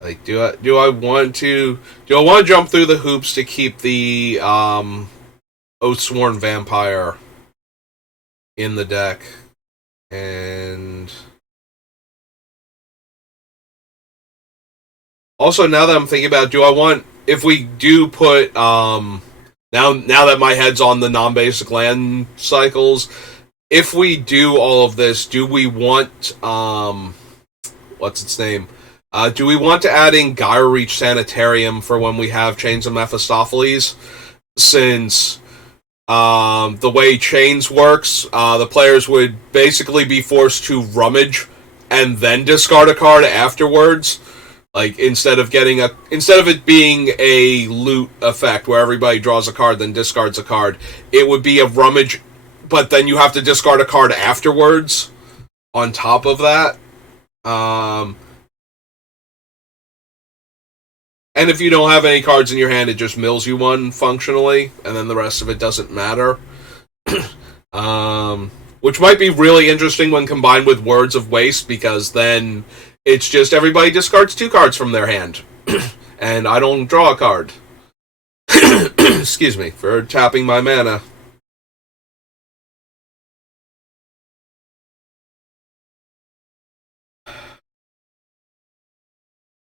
Like, do I want to jump through the hoops to keep the Oathsworn Vampire in the deck? And also, now that I'm thinking about it, do I want, if we do put now that my head's on the non-basic land cycles, if we do all of this, do we want what's its name? Do we want to add in Gyre Reach Sanitarium for when we have Chains of Mephistopheles? Since the way Chains works, the players would basically be forced to rummage and then discard a card afterwards. Like, instead of it being a loot effect where everybody draws a card then discards a card, it would be a rummage, but then you have to discard a card afterwards on top of that. And if you don't have any cards in your hand, it just mills you one functionally, and then the rest of it doesn't matter. Which might be really interesting when combined with Words of Waste, because then it's just everybody discards 2 cards from their hand. And I don't draw a card. Excuse me, for tapping my mana.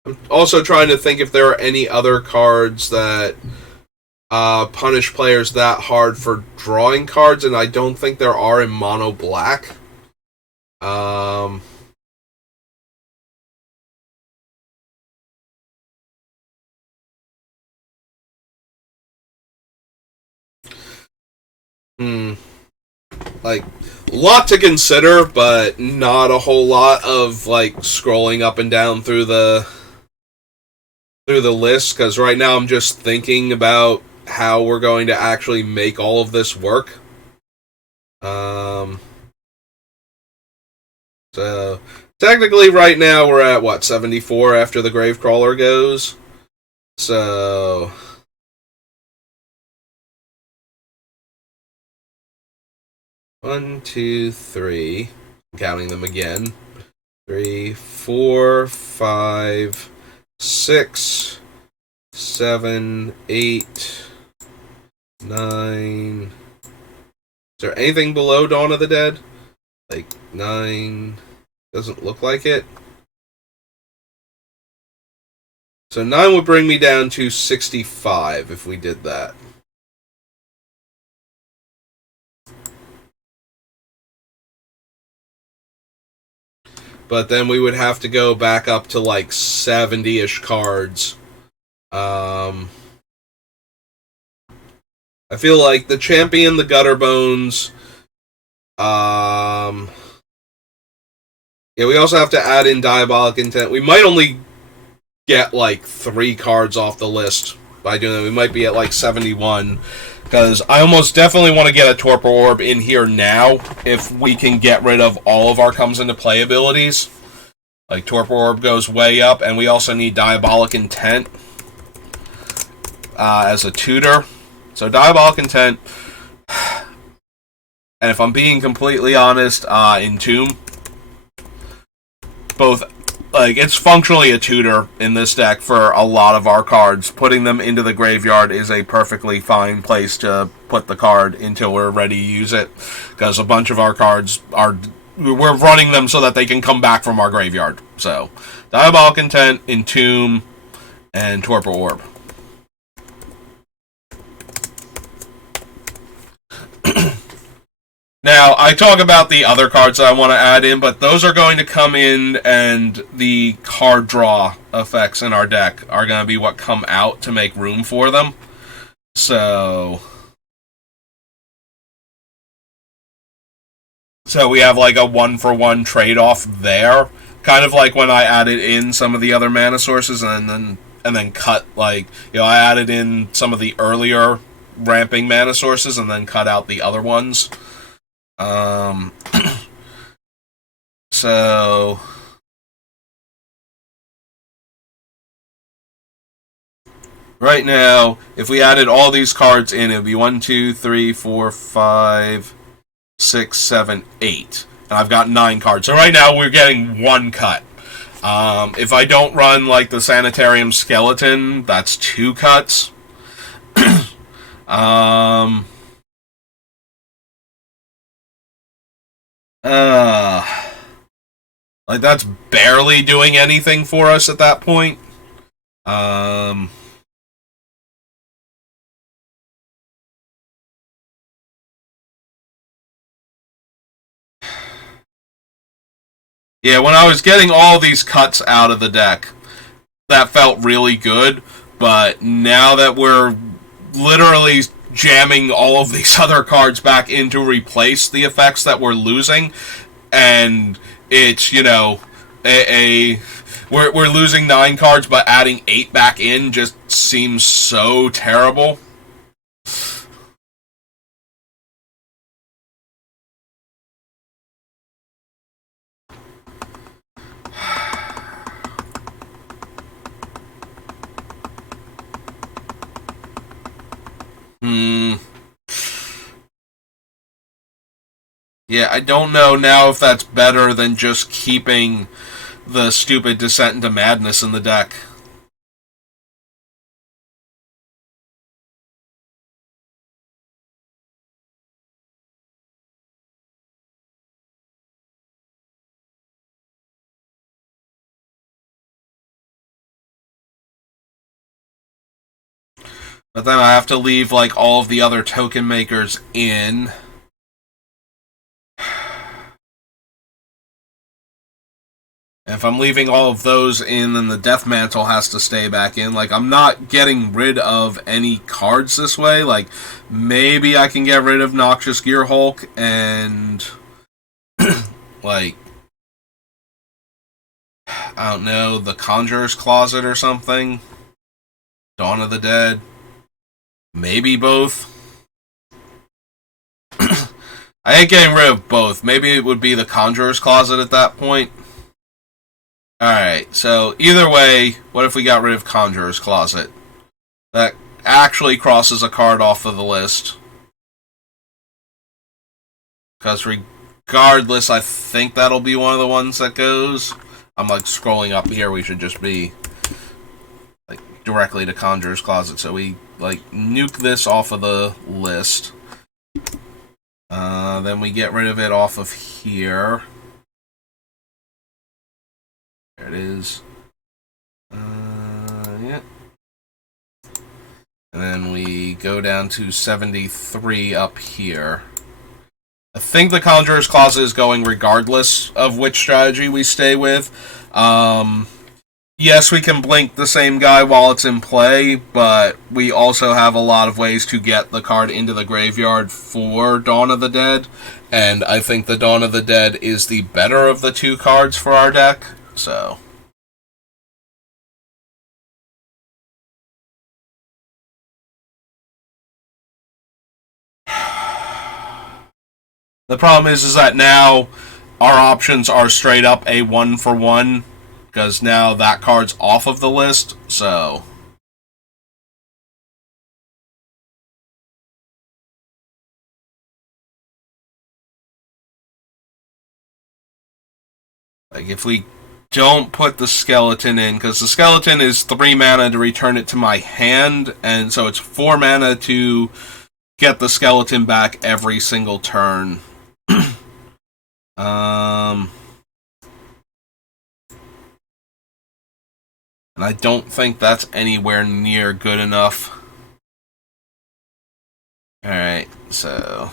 I'm also trying to think if there are any other cards that punish players that hard for drawing cards, and I don't think there are in mono black. Like, a lot to consider, but not a whole lot of, like, scrolling up and down through the list, because right now I'm just thinking about how we're going to actually make all of this work. So technically right now we're at 74 after the Gravecrawler goes. So 1, 2, 3. I'm counting them again. 3, 4, 5, 6, 7, 8, 9. Is there anything below Dawn of the Dead? Like 9. Doesn't look like it. So 9 would bring me down to 65 if we did that. but then we would have to go back up to like 70-ish cards. I feel like the Champion, the Gutter Bones. Yeah, we also have to add in Diabolic Intent. We might only get like 3 cards off the list by doing that. We might be at like 71. Because I almost definitely want to get a Torpor Orb in here now if we can get rid of all of our Comes Into Play abilities. Like, Torpor Orb goes way up, and we also need Diabolic Intent as a tutor. So, Diabolic Intent, and if I'm being completely honest, Entomb. Both, like, it's functionally a tutor in this deck for a lot of our cards. Putting them into the graveyard is a perfectly fine place to put the card until we're ready to use it. Because a bunch of our cards we're running them so that they can come back from our graveyard. So, Diabolic Intent, Entomb, and Torpor Orb. Now, I talk about the other cards that I want to add in, but those are going to come in, and the card draw effects in our deck are going to be what come out to make room for them. So we have like a 1-for-1 trade-off there. Kind of like when I added in some of the other mana sources and then cut, like, you know, I added in some of the earlier ramping mana sources and then cut out the other ones. So right now, if we added all these cards in, it would be 1, 2, 3, 4, 5, 6, 7, 8. And I've got 9 cards. So right now we're getting 1 cut. If I don't run like the Sanitarium Skeleton, that's 2 cuts. Like, that's barely doing anything for us at that point. Yeah, when I was getting all these cuts out of the deck, that felt really good, but now that we're literally jamming all of these other cards back in to replace the effects that we're losing, and it's, you know, we're losing 9 cards, but adding 8 back in just seems so terrible. Yeah, I don't know now if that's better than just keeping the stupid Descent into Madness in the deck. But then I have to leave, like, all of the other token makers in. If I'm leaving all of those in, then the Death Mantle has to stay back in. Like, I'm not getting rid of any cards this way. Like, maybe I can get rid of Noxious Gear Hulk and, like, I don't know, the Conjurer's Closet or something. Dawn of the Dead. Maybe both. I ain't getting rid of both. Maybe it would be the Conjurer's Closet at that point. Alright, so either way, what if we got rid of Conjurer's Closet? That actually crosses a card off of the list. Because regardless, I think that'll be one of the ones that goes. I'm like scrolling up here, we should just be like directly to Conjurer's Closet. So we like nuke this off of the list. Then we get rid of it off of here. There it is. Yeah. And then we go down to 73 up here. I think the Conjurer's Closet is going regardless of which strategy we stay with. Um, yes, we can blink the same guy while it's in play, but we also have a lot of ways to get the card into the graveyard for Dawn of the Dead, and I think the Dawn of the Dead is the better of the two cards for our deck, so... The problem is that now our options are straight up a 1-for-1, because now that card's off of the list, so... Like, if we don't put the skeleton in, because the skeleton is 3 mana to return it to my hand, and so it's 4 mana to get the skeleton back every single turn. And I don't think that's anywhere near good enough. Alright, so...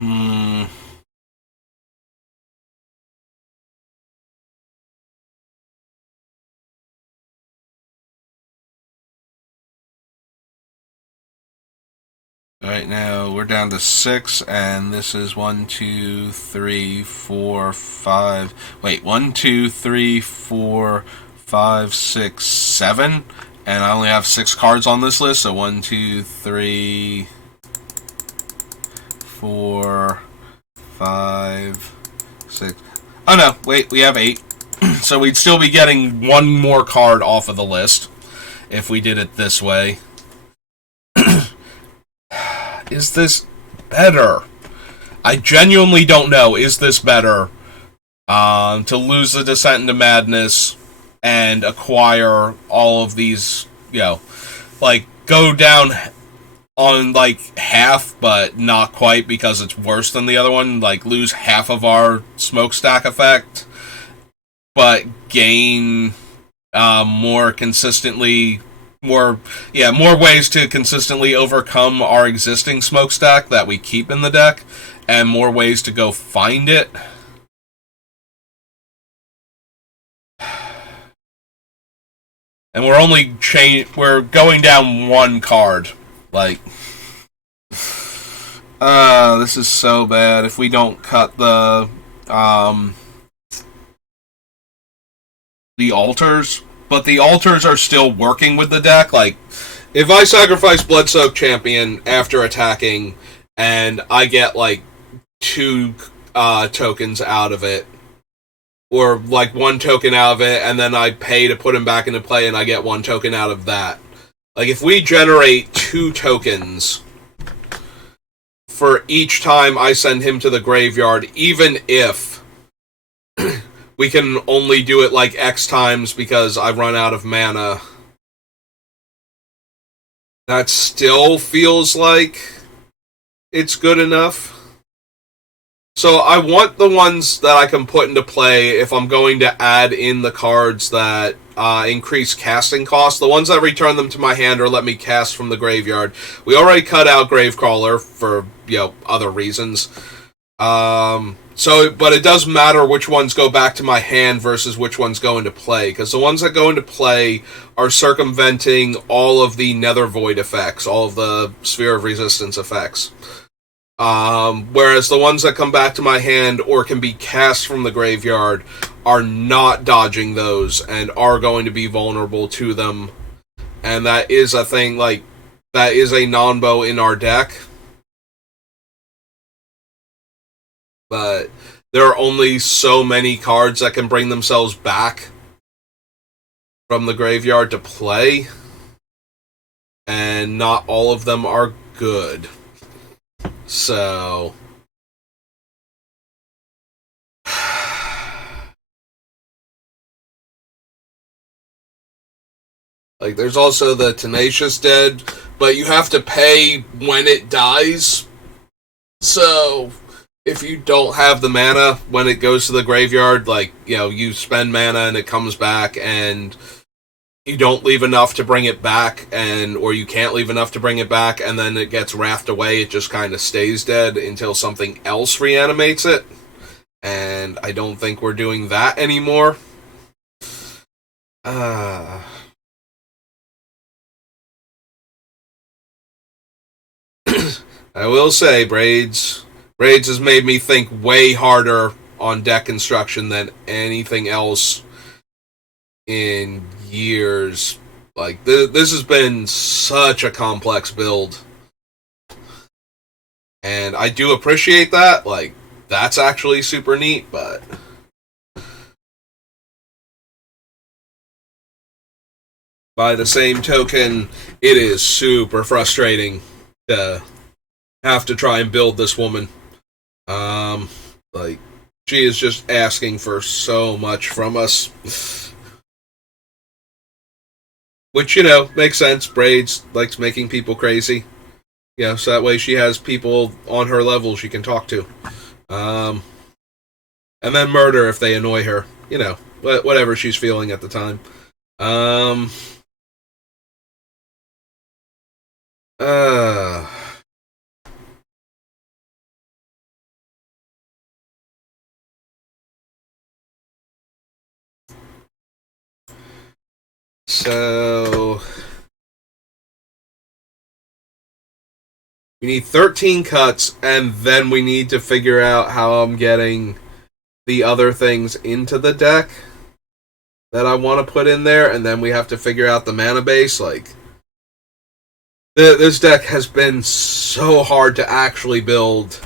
Hmm... Right now, we're down to 6, and this is 1, 2, 3, 4, 5. Wait, 1, 2, 3, 4, 5, 6, 7. And I only have 6 cards on this list, so 1, 2, 3, 4, 5, 6. Oh no, wait, we have 8. So we'd still be getting one more card off of the list if we did it this way. Is this better? I genuinely don't know. Is this better? To lose the Descent into Madness and acquire all of these, like, go down on, like, half, but not quite because it's worse than the other one. Like, lose half of our smokestack effect, but gain more consistently more ways to consistently overcome our existing smokestack that we keep in the deck, and more ways to go find it. And we're going down one card. Like, this is so bad. If we don't cut the altars, but the altars are still working with the deck. Like, if I sacrifice Bloodsoaked Champion after attacking, and I get, like, 2 tokens out of it, or, like, 1 token out of it, and then I pay to put him back into play, and I get 1 token out of that. Like, if we generate 2 tokens for each time I send him to the graveyard, even if we can only do it like X times because I run out of mana, that still feels like it's good enough. So I want the ones that I can put into play if I'm going to add in the cards that increase casting costs. The ones that return them to my hand or let me cast from the graveyard. We already cut out Gravecrawler for, other reasons. But it does matter which ones go back to my hand versus which ones go into play, because the ones that go into play are circumventing all of the Nether Void effects, all of the Sphere of Resistance effects. Whereas the ones that come back to my hand or can be cast from the graveyard are not dodging those and are going to be vulnerable to them. And that is a thing, like, that is a non-bow in our deck. But there are only so many cards that can bring themselves back from the graveyard to play. And not all of them are good. So... Like, there's also the Tenacious Dead, but you have to pay when it dies. So, if you don't have the mana when it goes to the graveyard, like, you spend mana and it comes back, and you don't leave enough to bring it back, or you can't leave enough to bring it back, and then it gets wrathed away, it just kind of stays dead until something else reanimates it. And I don't think we're doing that anymore. I will say, Braids has made me think way harder on deck construction than anything else in years. Like, this has been such a complex build. And I do appreciate that. Like, that's actually super neat, but by the same token, it is super frustrating to have to try and build this woman. Like, she is just asking for so much from us. Which, makes sense. Braids likes making people crazy. So that way she has people on her level she can talk to. And then murder if they annoy her. Whatever she's feeling at the time. So we need 13 cuts, and then we need to figure out how I'm getting the other things into the deck that I want to put in there, and then we have to figure out the mana base. Like, this deck has been so hard to actually build.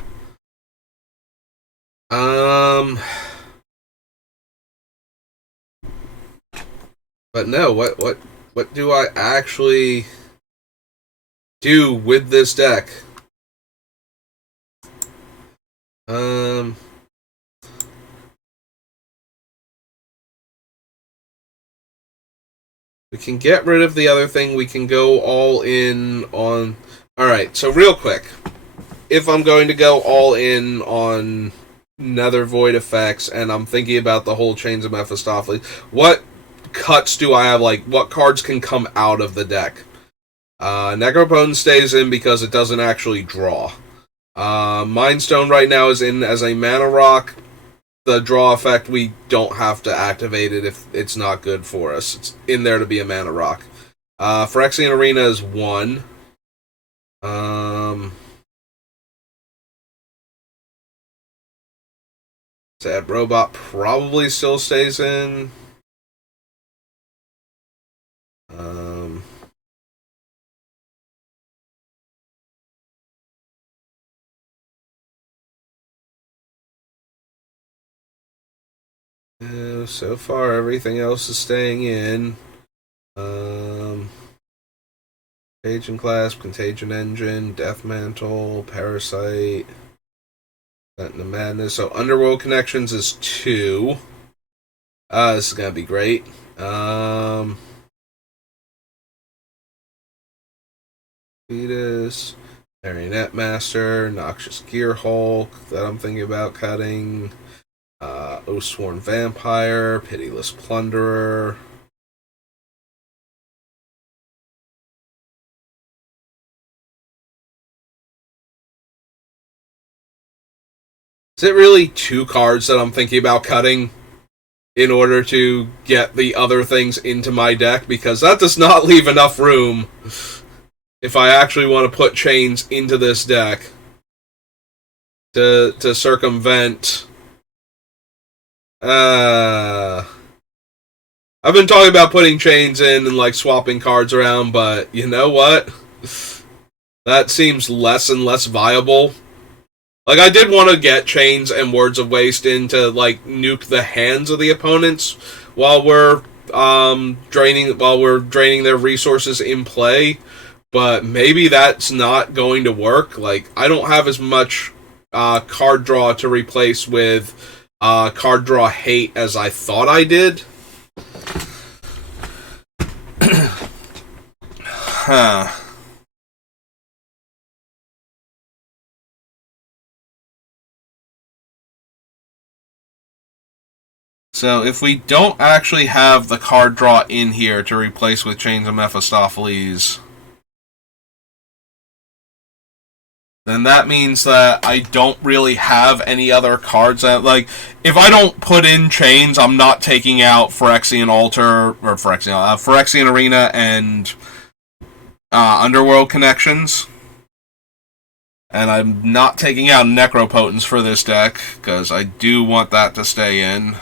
But no, what do I actually do with this deck? We can get rid of the other thing. We can go all in on... Alright, so real quick. If I'm going to go all in on Nether Void effects, and I'm thinking about the whole Chains of Mephistopheles, what cuts do I have? Like, what cards can come out of the deck? Necropone stays in because it doesn't actually draw. Mindstone right now is in as a mana rock. The draw effect, we don't have to activate it if it's not good for us. It's in there to be a mana rock. Phyrexian Arena is 1. Sad Robot probably still stays in. So far, everything else is staying in. Contagion Clasp, Contagion Engine, Death Mantle, Parasite, Sentinel Madness. So Underworld Connections is 2. This is gonna be great. Fetus, Marionette Master, Noxious Gear Hulk that I'm thinking about cutting. Oathsworn Vampire, Pitiless Plunderer. Is it really 2 cards that I'm thinking about cutting in order to get the other things into my deck? Because that does not leave enough room if I actually want to put chains into this deck to circumvent... I've been talking about putting chains in and like swapping cards around, but you know what? That seems less and less viable. Like, I did want to get chains and Words of Waste in to like nuke the hands of the opponents while we're draining their resources in play, but maybe that's not going to work. Like, I don't have as much card draw to replace with card draw hate as I thought I did. Huh. So if we don't actually have the card draw in here to replace with Chains of Mephistopheles, then that means that I don't really have any other cards that, like, if I don't put in Chains, I'm not taking out Phyrexian Altar, or Phyrexian Arena and Underworld Connections. And I'm not taking out Necropotence for this deck, because I do want that to stay in.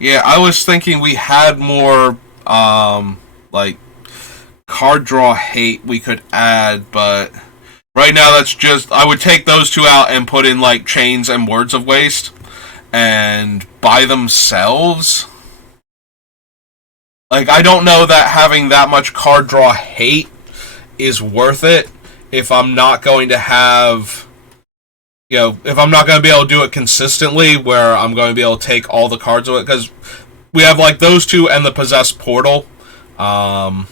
Yeah, I was thinking we had more, like, card draw hate we could add, but right now that's just, I would take those two out and put in, like, Chains and Words of Waste, and by themselves, like, I don't know that having that much card draw hate is worth it if I'm not going to have, if I'm not going to be able to do it consistently, where I'm going to be able to take all the cards of it, because we have, like, those two and the Possessed Portal. And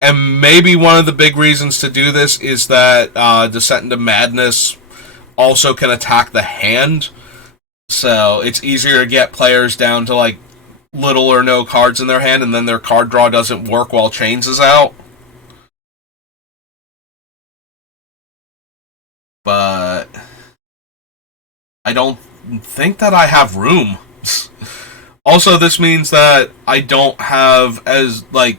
maybe one of the big reasons to do this is that Descent into Madness also can attack the hand, so it's easier to get players down to, like, little or no cards in their hand, and then their card draw doesn't work while Chains is out. But I don't think that I have room. Also, this means that I don't have as, like...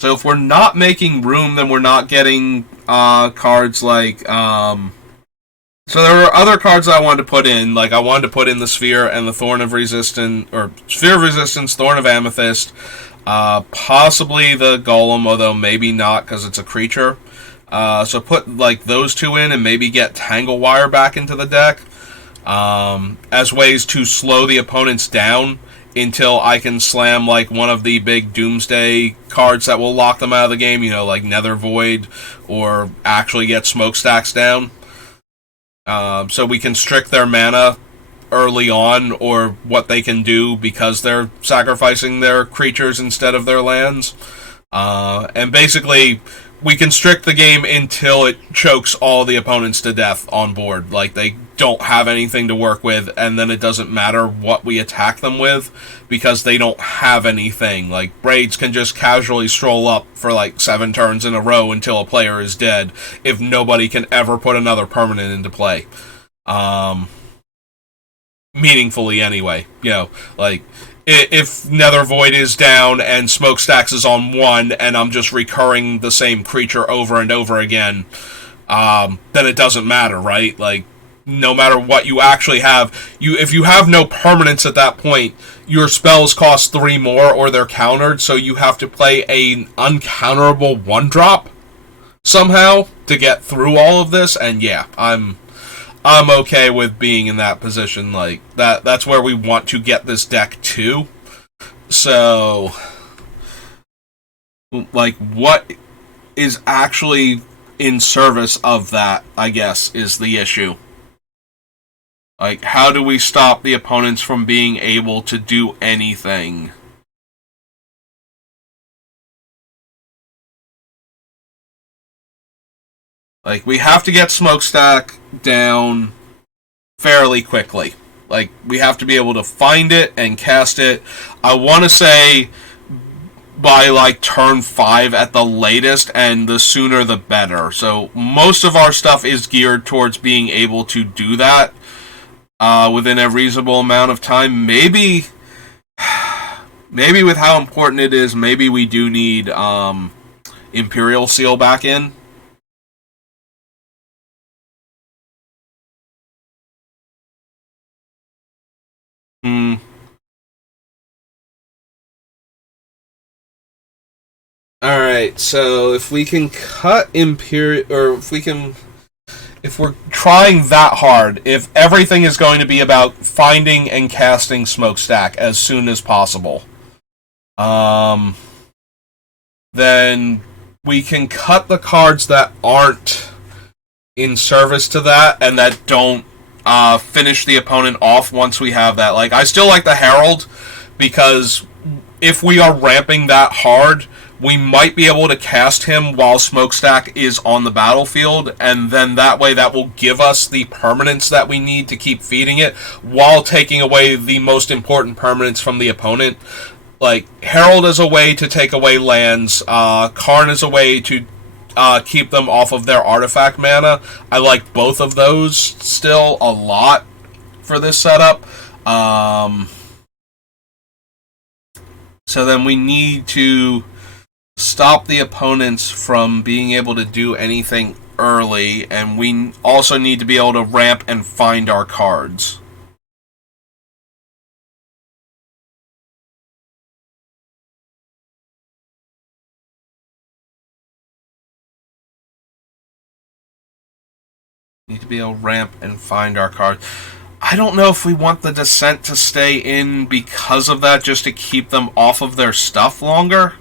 So if we're not making room, then we're not getting cards like... So there were other cards I wanted to put in. Like, I wanted to put in the Sphere and the Thorn of Resistance, or Sphere of Resistance, Thorn of Amethyst, possibly the Golem, although maybe not because it's a creature. So put, like, those two in and maybe get Tangle Wire back into the deck as ways to slow the opponents down until I can slam, like, one of the big Doomsday cards that will lock them out of the game, like Nether Void, or actually get Smokestacks down. So we can strict their mana early on, or what they can do because they're sacrificing their creatures instead of their lands. And basically, we constrict the game until it chokes all the opponents to death on board. Like, they don't have anything to work with, and then it doesn't matter what we attack them with, because they don't have anything. Like, Braids can just casually stroll up for, like, 7 turns in a row until a player is dead, if nobody can ever put another permanent into play. Meaningfully, anyway. Like, if Nether Void is down and Smokestacks is on 1, and I'm just recurring the same creature over and over again, then it doesn't matter, right? Like, no matter what you actually have, if you have no permanents at that point, your spells cost 3 more, or they're countered, so you have to play an uncounterable 1-drop somehow to get through all of this, and yeah, I'm okay with being in that position. Like, that's where we want to get this deck to. So, like, what is actually in service of that, I guess, is the issue. Like, how do we stop the opponents from being able to do anything? Like, we have to get Smokestack down fairly quickly. Like, we have to be able to find it and cast it. I want to say by, like, turn 5 at the latest, and the sooner the better. So most of our stuff is geared towards being able to do that within a reasonable amount of time. Maybe with how important it is, maybe we do need Imperial Seal back in. Hmm. Alright, so if we can cut Imperial, or if we're trying that hard, if everything is going to be about finding and casting Smokestack as soon as possible, then we can cut the cards that aren't in service to that, and that don't finish the opponent off once we have that. Like, I still like the Herald, because if we are ramping that hard, we might be able to cast him while Smokestack is on the battlefield, and then that way that will give us the permanence that we need to keep feeding it, while taking away the most important permanence from the opponent. Like, Herald is a way to take away lands, Karn is a way to keep them off of their artifact mana. I like both of those still a lot for this setup. So then we need to stop the opponents from being able to do anything early, and we also need to be able to ramp and find our cards. Need to be able to ramp and find our cards. I don't know if we want the Descent to stay in because of that, just to keep them off of their stuff longer.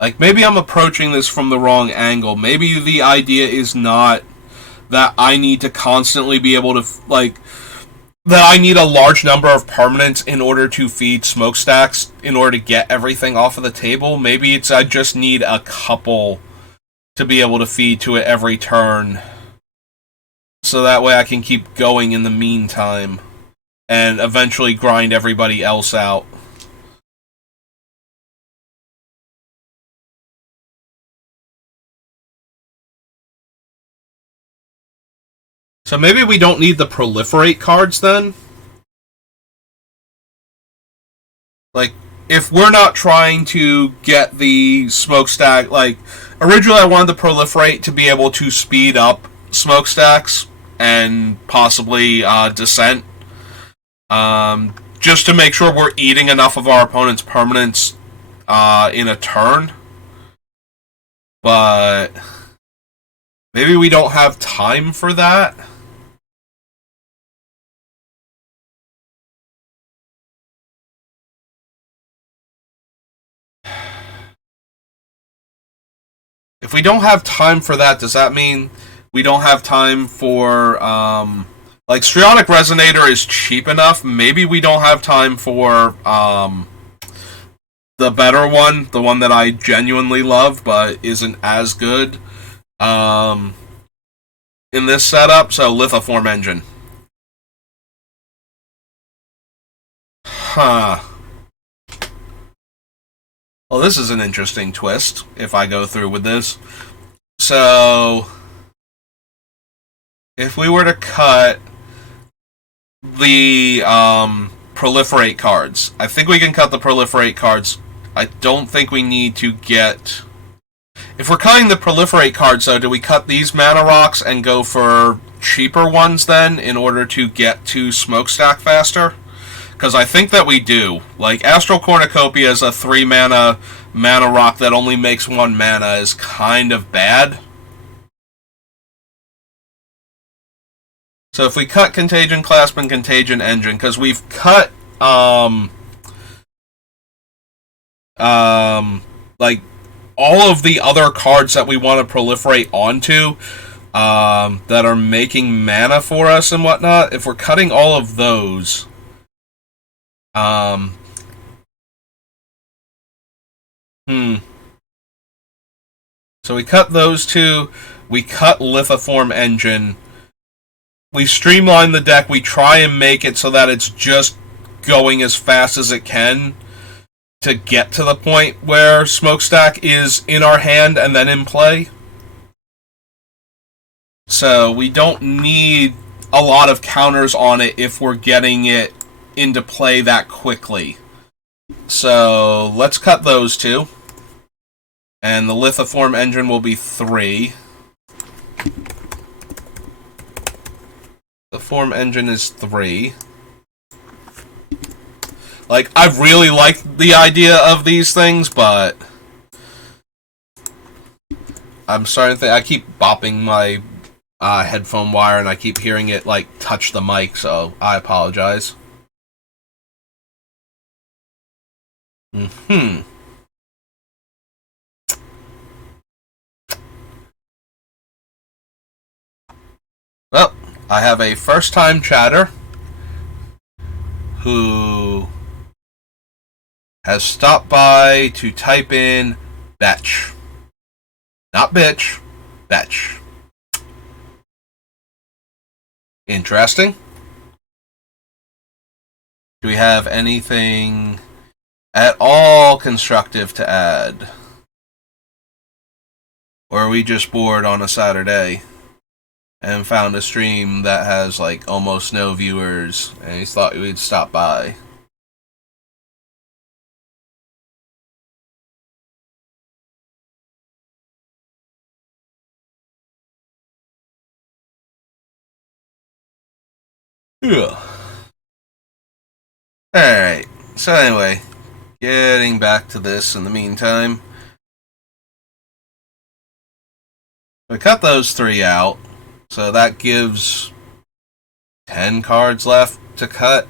Like, maybe I'm approaching this from the wrong angle. Maybe the idea is not that I need to constantly be able to, like, that I need a large number of permanents in order to feed smokestacks in order to get everything off of the table. Maybe it's I just need a couple to be able to feed to it every turn, so that way I can keep going in the meantime and eventually grind everybody else out. So maybe we don't need the proliferate cards then? Like, if we're not trying to get the smokestack, like, originally I wanted the proliferate to be able to speed up smokestacks and possibly descent, just to make sure we're eating enough of our opponent's permanents in a turn. But maybe we don't have time for that. If we don't have time for that, does that mean we don't have time for, like, Strionic Resonator is cheap enough. Maybe we don't have time for, the better one, the one that I genuinely love, but isn't as good, in this setup. So, Lithoform Engine. Huh. Well, this is an interesting twist, if I go through with this. So, if we were to cut the proliferate cards, I think we can cut the proliferate cards. I don't think we need to get... If we're cutting the proliferate cards, though, do we cut these mana rocks and go for cheaper ones then, in order to get to smokestack faster? Because I think that we do. Like, Astral Cornucopia is a 3 mana rock that only makes 1 mana is kind of bad. So if we cut Contagion Clasp and Contagion Engine, because we've cut, like, all of the other cards that we want to proliferate onto, that are making mana for us and whatnot, if we're cutting all of those... So we cut those two, we cut Lithoform Engine, we streamline the deck, we try and make it so that it's just going as fast as it can to get to the point where Smokestack is in our hand and then in play. So we don't need a lot of counters on it if we're getting it into play that quickly. So let's cut those two. And the Lithoform Engine will be 3. The Form Engine is 3. Like, I've really liked the idea of these things, but I'm starting to think... I keep bopping my headphone wire, and I keep hearing it, like, touch the mic, so I apologize. Hmm. Well, I have a first-time chatter who has stopped by to type in betch. Not bitch, betch. Interesting. Do we have anything at all constructive to add? Or are we just bored on a Saturday and found a stream that has like almost no viewers and he thought we'd stop by? Yeah. Alright. So anyway, getting back to this in the meantime. We cut those three out. So that gives 10 cards left to cut.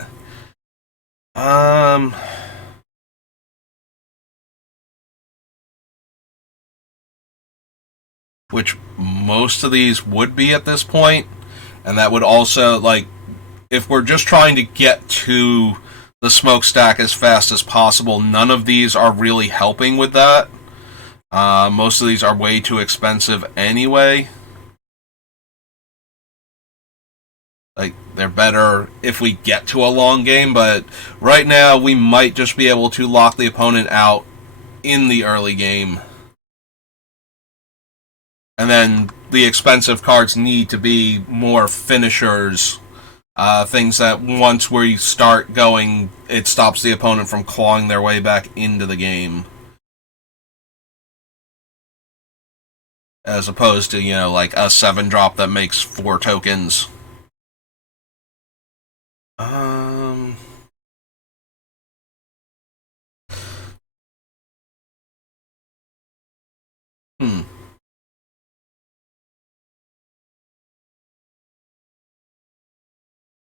Um which most of these would be at this point, and that would also like if we're just trying to get to the smokestack as fast as possible, none of these are really helping with that. Most of these are way too expensive anyway. Like, they're better if we get to a long game, but right now we might just be able to lock the opponent out in the early game. And then the expensive cards need to be more finishers. Things that once we start going, it stops the opponent from clawing their way back into the game. As opposed to, like a 7-drop that makes 4 tokens. Um. Hmm.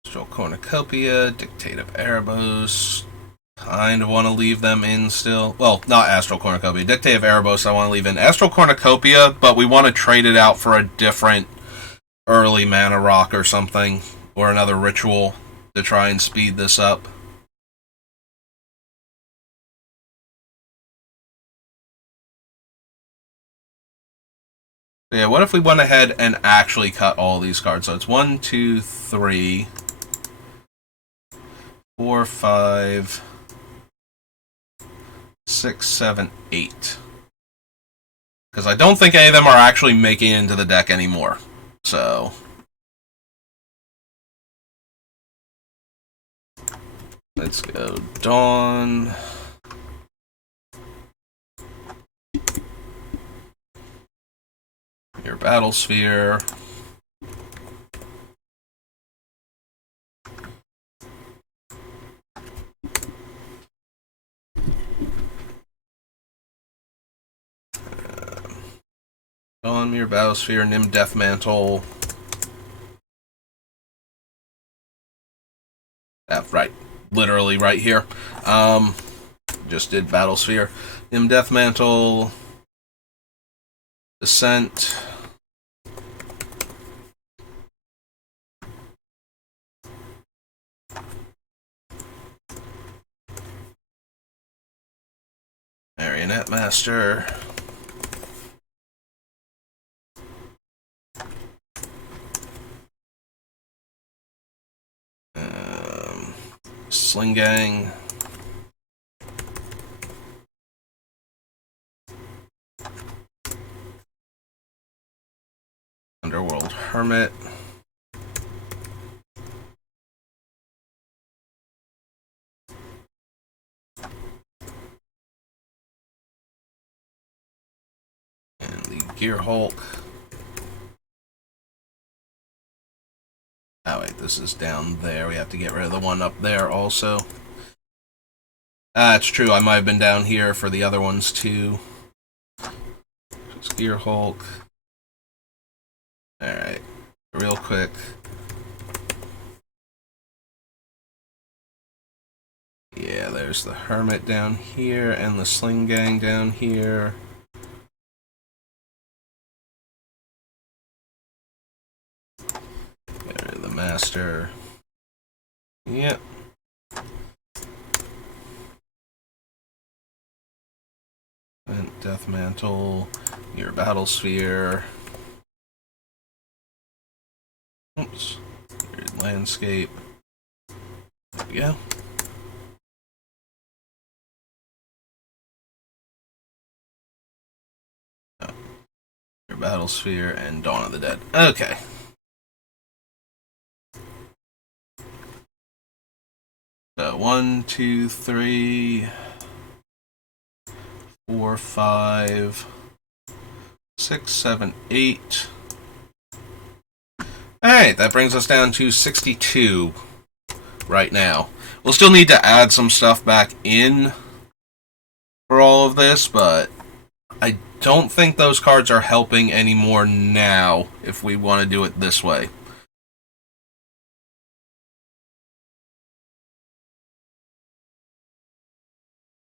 Astral Cornucopia, Dictate of Erebos. Kind of want to leave them in still. Well, not Astral Cornucopia. Dictate of Erebos I want to leave in. Astral Cornucopia, but we want to trade it out for a different early mana rock or something. Or another ritual to try and speed this up. Yeah, what if we went ahead and actually cut all these cards? So it's 1, 2, 3, 4, 5, 6, 7, 8. Because I don't think any of them are actually making it into the deck anymore. So let's go Dawn. Your Battle Sphere. Dawn, Mirror Battlesphere, Nim Death Mantle. Right. Literally right here. Just did Battlesphere. Nim Death Mantle. Descent. Marionette Master. Sling Gang. Underworld Hermit. And the Gear Hulk. Oh wait, this is down there. We have to get rid of the one up there also. It's true, I might have been down here for the other ones too. Just Gear Hulk. Alright, real quick. Yeah, there's the Hermit down here and the Sling Gang down here. There's the Master. Yep. And Death Mantle, your Battle Sphere. Oops. Your Landscape. There we go. Your Battle Sphere and Dawn of the Dead. Okay. So 1, 2, 3, 4, 5, 6, 7, 8. Alright, that brings us down to 62 right now. We'll still need to add some stuff back in for all of this, but I don't think those cards are helping anymore now if we want to do it this way.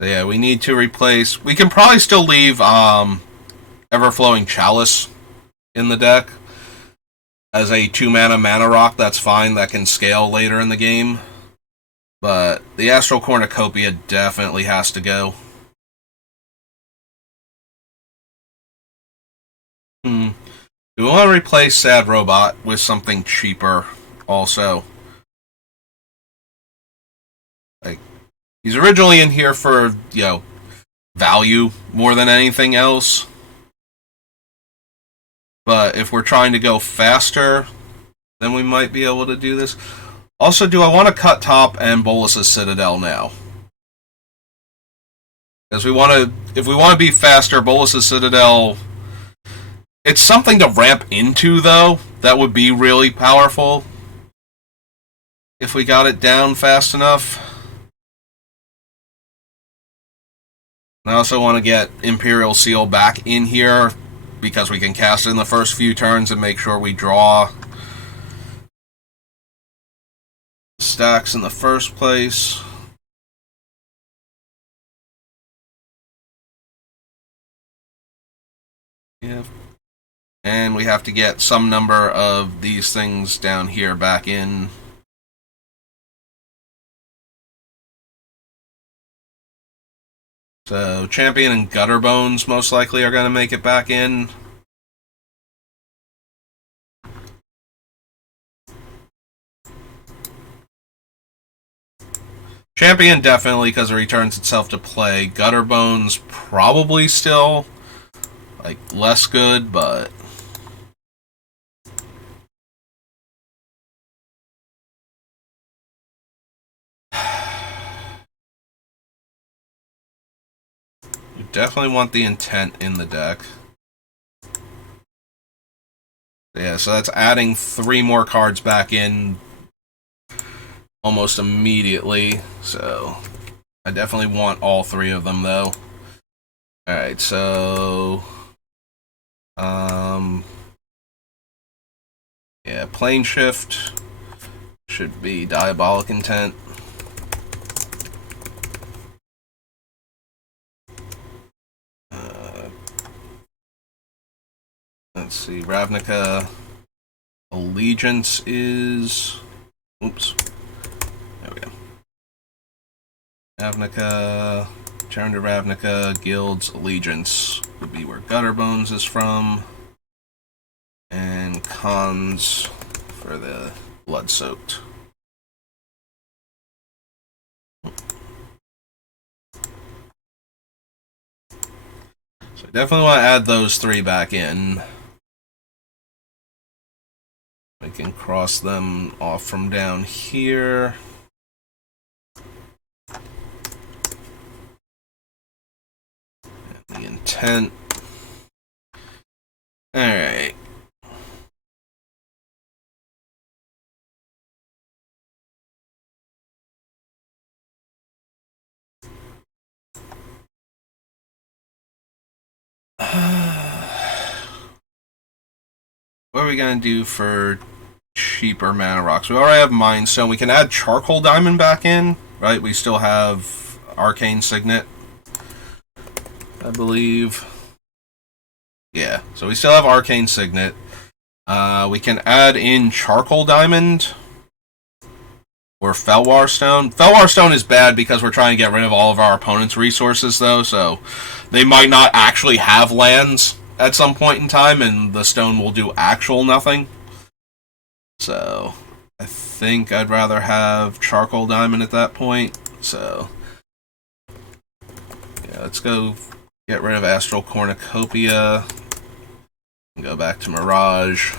So yeah, we need to replace... We can probably still leave Everflowing Chalice in the deck as a 2-mana rock. That's fine. That can scale later in the game. But the Astral Cornucopia definitely has to go. Do we want to replace Sad Robot with something cheaper also? Like, he's originally in here for, value more than anything else. But if we're trying to go faster, then we might be able to do this. Also, do I want to cut Top and Bolus's Citadel now? Because if we want to be faster, Bolus's Citadel... It's something to ramp into, though. That would be really powerful. If we got it down fast enough. I also want to get Imperial Seal back in here, because we can cast it in the first few turns and make sure we draw stacks in the first place. Yeah. And we have to get some number of these things down here back in. So Champion and Gutterbones most likely are going to make it back in. Champion definitely, because it returns itself to play. Gutterbones probably still, less good, but... You definitely want the Intent in the deck. Yeah, so that's adding 3 more cards back in almost immediately. So I definitely want all 3 of them, though. Alright, so... yeah, Plane Shift should be Diabolic Intent. Let's see, Ravnica Allegiance is... Oops. There we go. Ravnica, turn to Ravnica, Guild's Allegiance would be where Gutterbones is from. And Cons for the Blood-Soaked. So I definitely want to add those 3 back in. We can cross them off from down here. And the Intent. Alright. What are we going to do for cheaper mana rocks? We already have Mind Stone. We can add Charcoal Diamond back in right? We still have Arcane Signet, I believe. Yeah, so we still have Arcane Signet. We can add in Charcoal Diamond or Felwar Stone. Felwar Stone is bad because we're trying to get rid of all of our opponent's resources, though, so they might not actually have lands at some point in time, and the stone will do actual nothing. So, I think I'd rather have Charcoal Diamond at that point. So, yeah, let's go get rid of Astral Cornucopia. And go back to Mirage.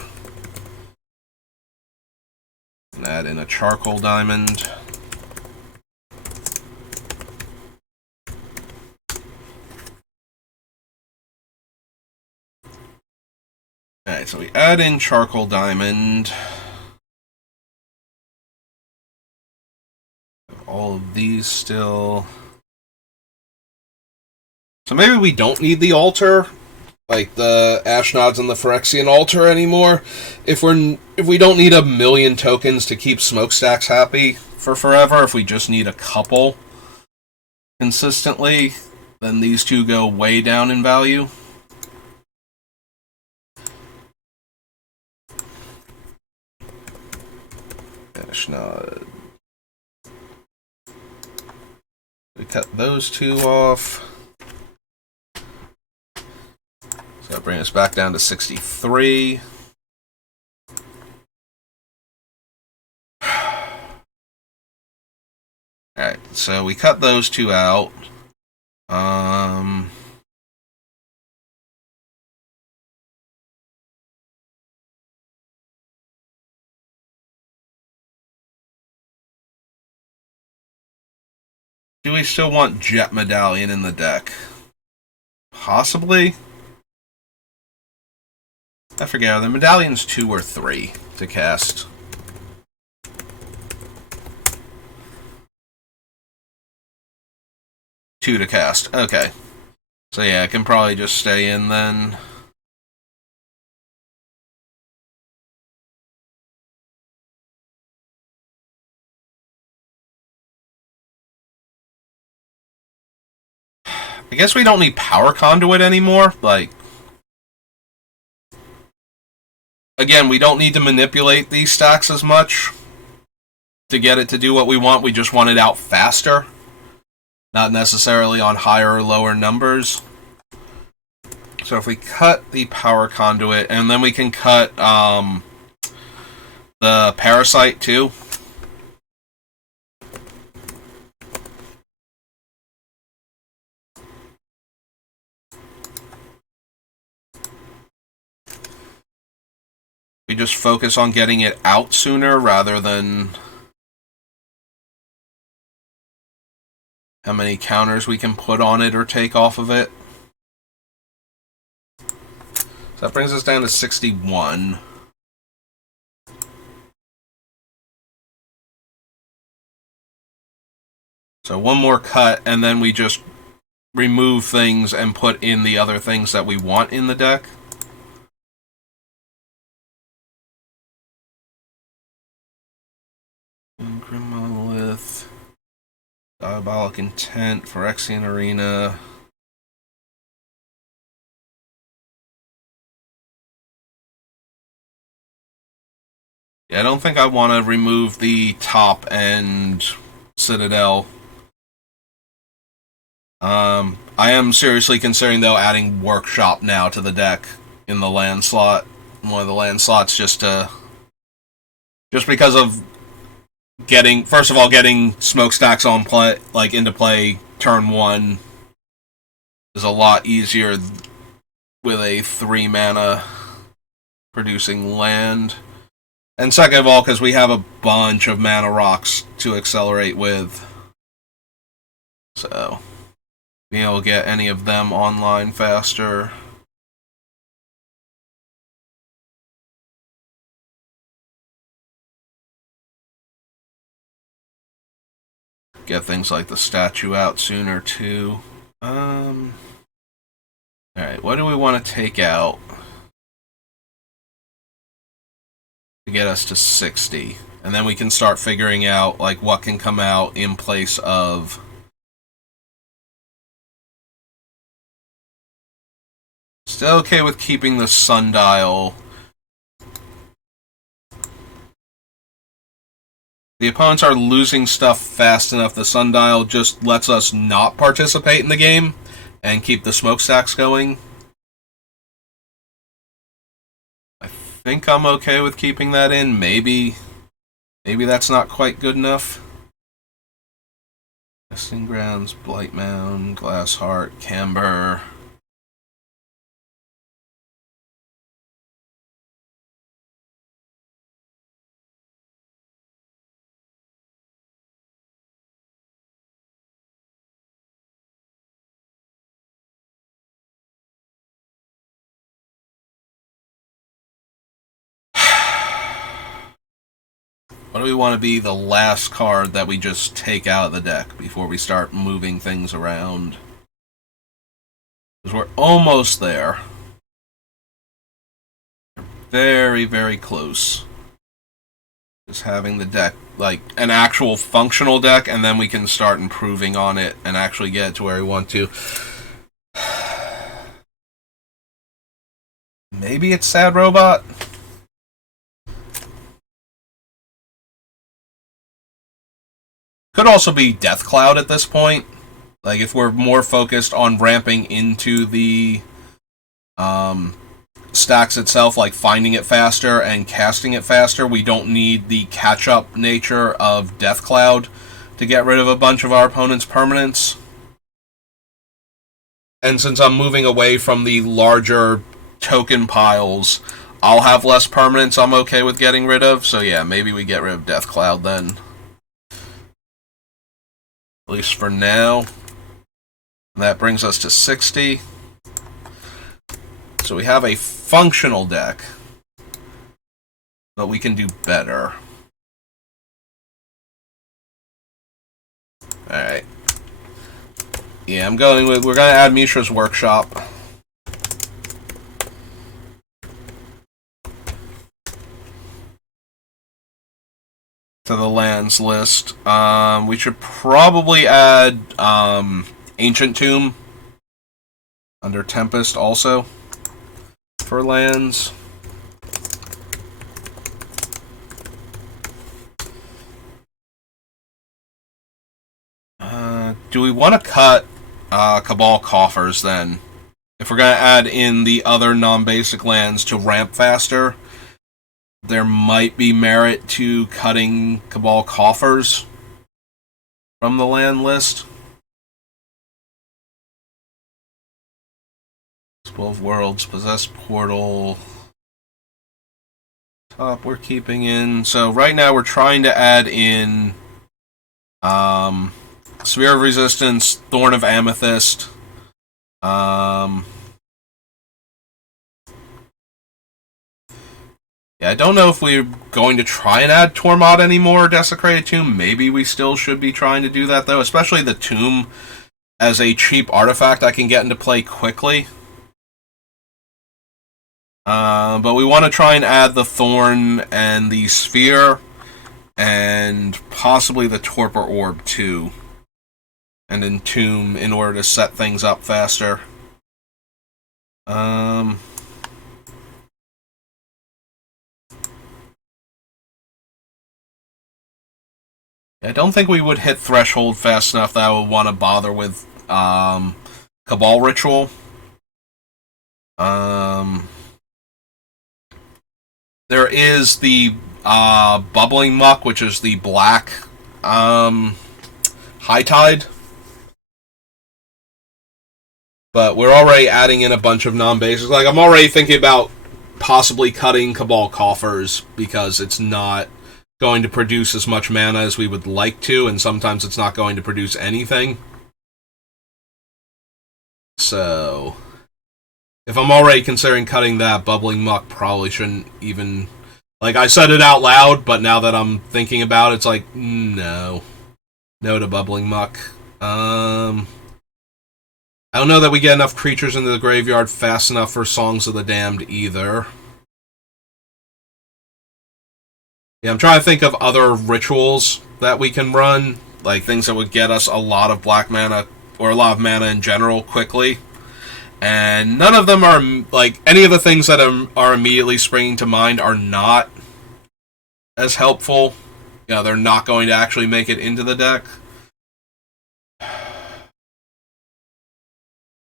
And add in a Charcoal Diamond. Alright, so we add in Charcoal Diamond. All of these still. So maybe we don't need the altar, like the Ashnods and the Phyrexian altar anymore. If we don't need a million tokens to keep Smokestacks happy for forever, if we just need a couple consistently, then these two go way down in value. Ashnod. We cut those two off. So that brings us back down to 63. Alright, so we cut those two out. Do we still want Jet Medallion in the deck? Possibly. I forget, are the medallions 2 or 3 to cast? Two to cast. Okay. So yeah, I can probably just stay in then. I guess we don't need Power Conduit anymore. Like, again, we don't need to manipulate these stacks as much to get it to do what we want. We just want it out faster. Not necessarily on higher or lower numbers. So if we cut the Power Conduit, and then we can cut the Parasite too. We just focus on getting it out sooner rather than how many counters we can put on it or take off of it. So that brings us down to 61. So one more cut, and then we just remove things and put in the other things that we want in the deck. Grim Monolith, Diabolic Intent, Phyrexian Arena. Yeah, I don't think I want to remove the top and Citadel. I am seriously considering, though, adding Workshop now to the deck in the land slot. One of the land slots just because of getting, first of all, getting Smokestacks on play, like into play turn 1 is a lot easier with a 3 mana producing land. And second of all, because we have a bunch of mana rocks to accelerate with. So, being able to get any of them online faster. Get things like the statue out sooner, too. Alright, what do we want to take out? to get us to 60. And then we can start figuring out like what can come out in place of still okay with keeping the sundial. The opponents are losing stuff fast enough. The sundial just lets us not participate in the game and keep the smokestacks going. I think I'm okay with keeping that in. Maybe that's not quite good enough. Testing grounds, Blight Mound, Glass Heart, Camber. What do we want to be the last card that we just take out of the deck before we start moving things around? Because we're almost there. Very, very close. Just having the deck, like an actual functional deck, and then we can start improving on it and actually get it to where we want to. Maybe it's Sad Robot? Could also be Death Cloud at this point. Like, if we're more focused on ramping into the stacks itself, like finding it faster and casting it faster, we don't need the catch-up nature of Death Cloud to get rid of a bunch of our opponent's permanents. And since I'm moving away from the larger token piles, I'll have less permanents I'm okay with getting rid of. So yeah, maybe we get rid of Death Cloud then. At least for now. That brings us to 60. So we have a functional deck, but we can do better. Alright. Yeah, we're going to add Mishra's Workshop. To the lands list. We should probably add Ancient Tomb under Tempest also for lands. Do we want to cut Cabal Coffers then? If we're going to add in the other non-basic lands to ramp faster, there might be merit to cutting Cabal Coffers from the land list. 12 Worlds, Possessed Portal. Top we're keeping in. So right now we're trying to add in Sphere of Resistance, Thorn of Amethyst. Yeah, I don't know if we're going to try and add Tormod anymore, Desecrated Tomb. Maybe we still should be trying to do that, though. Especially the Tomb as a cheap artifact I can get into play quickly. But we want to try and add the Thorn and the Sphere, and possibly the Torpor Orb, too. And Entomb in order to set things up faster. I don't think we would hit Threshold fast enough that I would want to bother with Cabal Ritual. There is the Bubbling Muck, which is the black High Tide. But we're already adding in a bunch of non-basics. Like, I'm already thinking about possibly cutting Cabal Coffers because it's not going to produce as much mana as we would like to, and sometimes it's not going to produce anything. So, if I'm already considering cutting that, Bubbling Muck probably shouldn't even... Like, I said it out loud, but now that I'm thinking about it, it's like, no. No to Bubbling Muck. I don't know that we get enough creatures into the graveyard fast enough for Songs of the Damned either. Yeah, I'm trying to think of other rituals that we can run, like things that would get us a lot of black mana or a lot of mana in general quickly. And none of them are like any of the things that are immediately springing to mind are not as helpful. You know, they're not going to actually make it into the deck.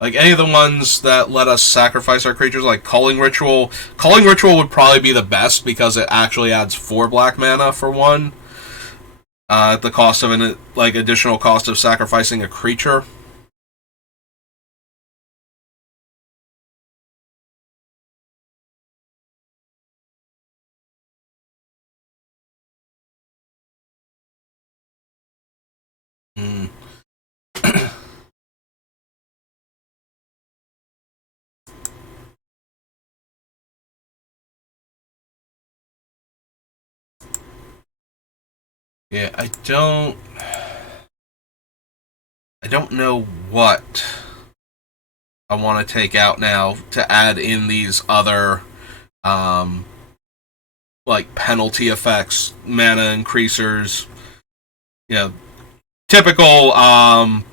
Like any of the ones that let us sacrifice our creatures, like Culling Ritual. Culling Ritual would probably be the best because it actually adds 4 black mana for one. At the cost of an like additional cost of sacrificing a creature. Mm. Yeah, I don't know what I want to take out now to add in these other um like penalty effects, mana increasers, you know, typical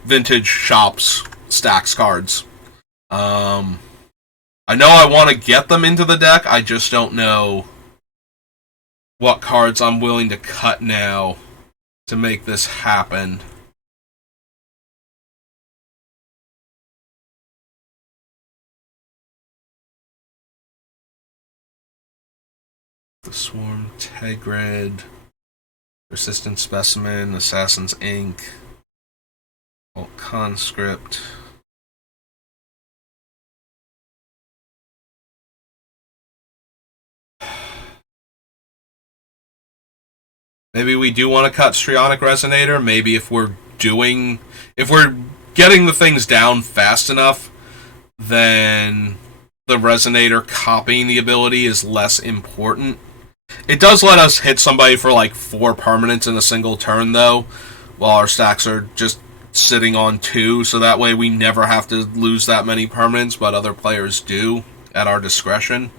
vintage shops stacks cards. Um I know I want to get them into the deck, I just don't know what cards I'm willing to cut now to make this happen. The Swarm, Tegrid, Persistent Specimen, Assassin's Ink, Conscript. Maybe we do want to cut Strionic Resonator. Maybe if we're getting the things down fast enough, then the Resonator copying the ability is less important. It does let us hit somebody for like 4 permanents in a single turn, though, while our stacks are just sitting on 2, so that way we never have to lose that many permanents, but other players do at our discretion.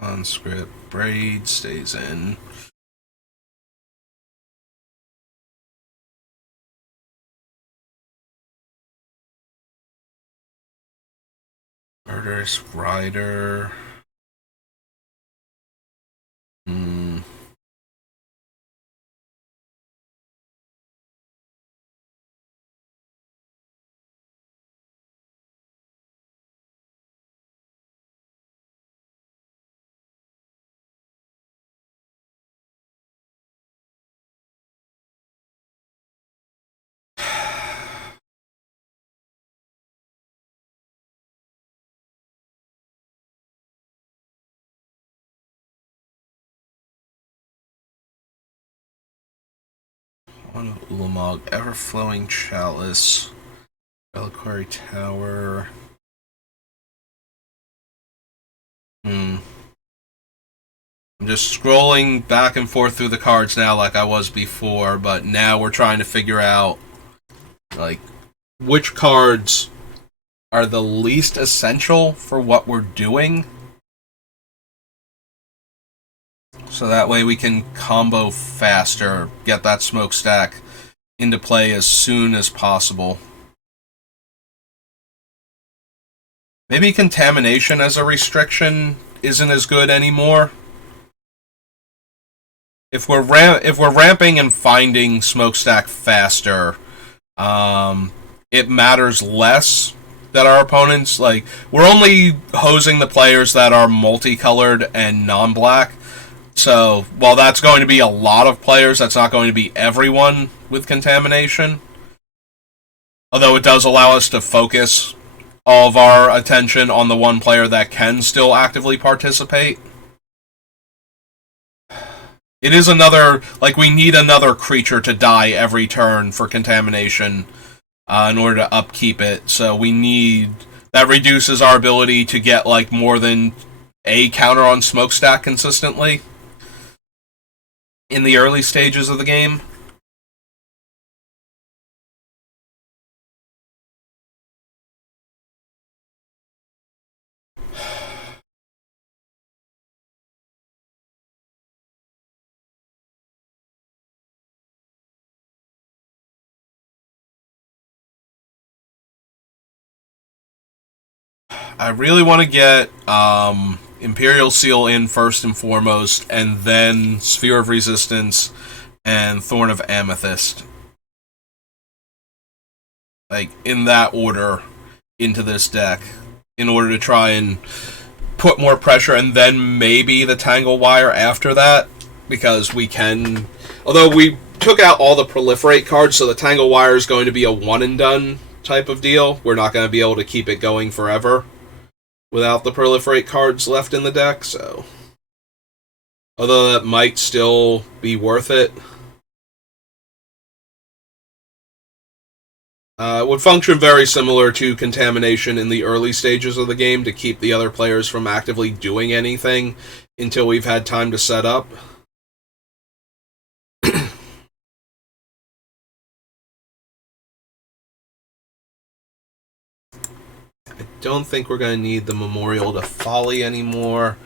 Conscript, Braid stays in. Murderous Rider. Hmm. One Ulamog, Everflowing Chalice, Reliquary Tower. Hmm. I'm just scrolling back and forth through the cards now like I was before, but now we're trying to figure out like which cards are the least essential for what we're doing. So that way we can combo faster, get that smokestack into play as soon as possible. Maybe contamination as a restriction isn't as good anymore. If we're ramping and finding smokestack faster, it matters less that our opponents like we're only hosing the players that are multicolored and non-black. So while that's going to be a lot of players, that's not going to be everyone with contamination. Although it does allow us to focus all of our attention on the one player that can still actively participate. It is another, like, we need another creature to die every turn for contamination in order to upkeep it. So we need, that reduces our ability to get, like, more than a counter on smokestack consistently in the early stages of the game. I really want to get Imperial Seal in first and foremost, and then Sphere of Resistance and Thorn of Amethyst. Like, in that order into this deck, in order to try and put more pressure, and then maybe the Tangle Wire after that, because we can... Although we took out all the Proliferate cards, so the Tangle Wire is going to be a one-and-done type of deal. We're not going to be able to keep it going forever without the Proliferate cards left in the deck, so... Although that might still be worth it. It would function very similar to Contamination in the early stages of the game to keep the other players from actively doing anything until we've had time to set up. I don't think we're going to need the Memorial to Folly anymore.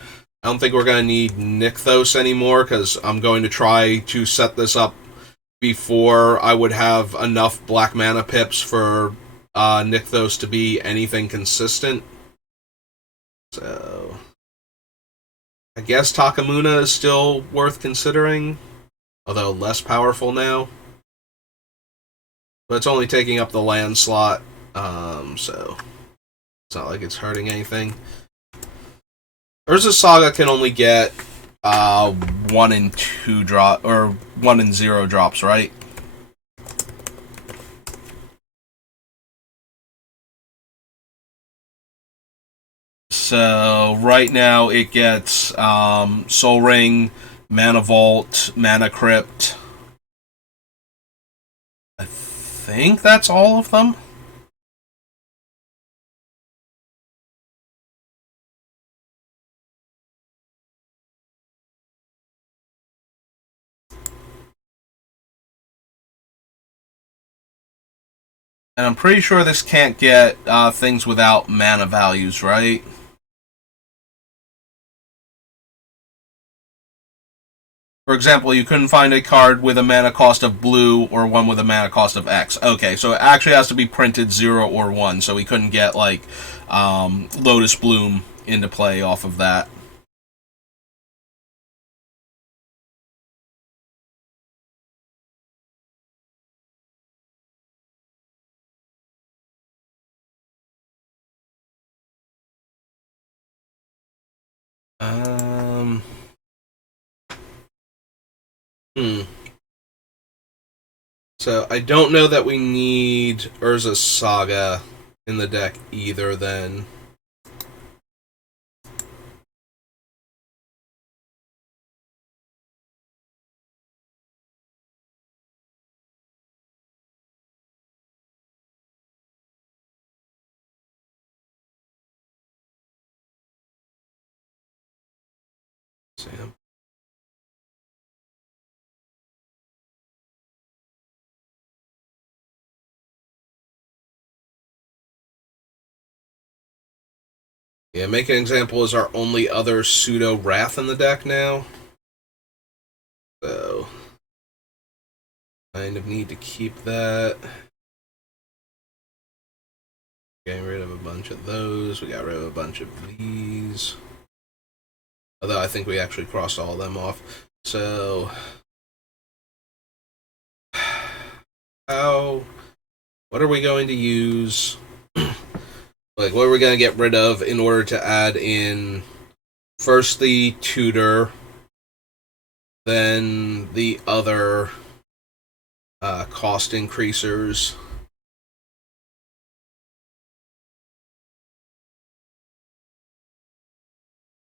I don't think we're going to need Nykthos anymore, because I'm going to try to set this up before I would have enough black mana pips for Nykthos to be anything consistent. So I guess Takamuna is still worth considering, although less powerful now. But it's only taking up the land slot, so it's not like it's hurting anything. Urza Saga can only get 1 and 2 drop, or 1 and 0 drops, right? So right now it gets Soul Ring, Mana Vault, Mana Crypt. I think that's all of them. And I'm pretty sure this can't get things without mana values, right? For example, you couldn't find a card with a mana cost of blue or one with a mana cost of X. Okay, so it actually has to be printed 0 or 1, so we couldn't get, like, Lotus Bloom into play off of that. So I don't know that we need Urza Saga in the deck either then. Sam. Yeah, make an example is our only other pseudo Wrath in the deck now. So kind of need to keep that. Getting rid of a bunch of those. We got rid of a bunch of these. Although I think we actually crossed all of them off. So what are we going to use? Like, what are we going to get rid of in order to add in first the tutor, then the other cost increasers?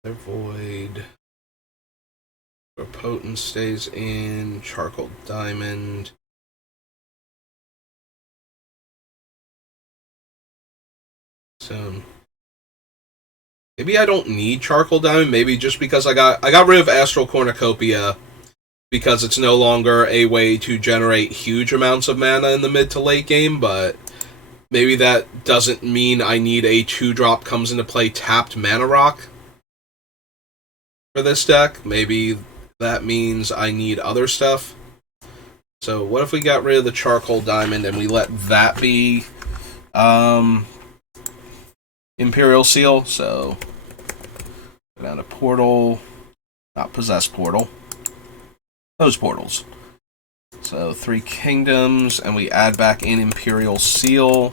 Their void. Where potent stays in, charcoal diamond. So maybe I don't need charcoal diamond. Maybe just because I got rid of Astral Cornucopia because it's no longer a way to generate huge amounts of mana in the mid to late game. But maybe that doesn't mean I need a 2-drop comes into play tapped mana rock for this deck. Maybe that means I need other stuff. So what if we got rid of the charcoal diamond and we let that be Imperial Seal, so go down to Portal, not Possess Portal, those portals. So 3 Kingdoms, and we add back in Imperial Seal.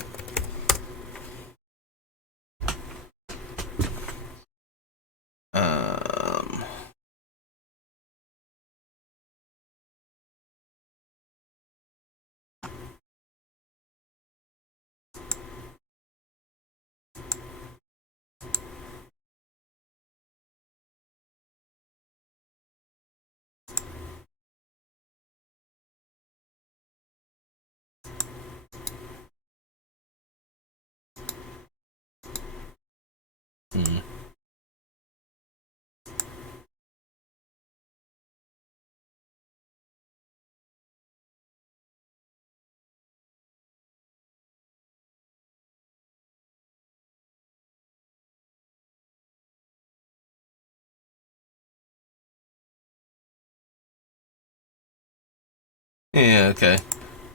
Yeah, okay.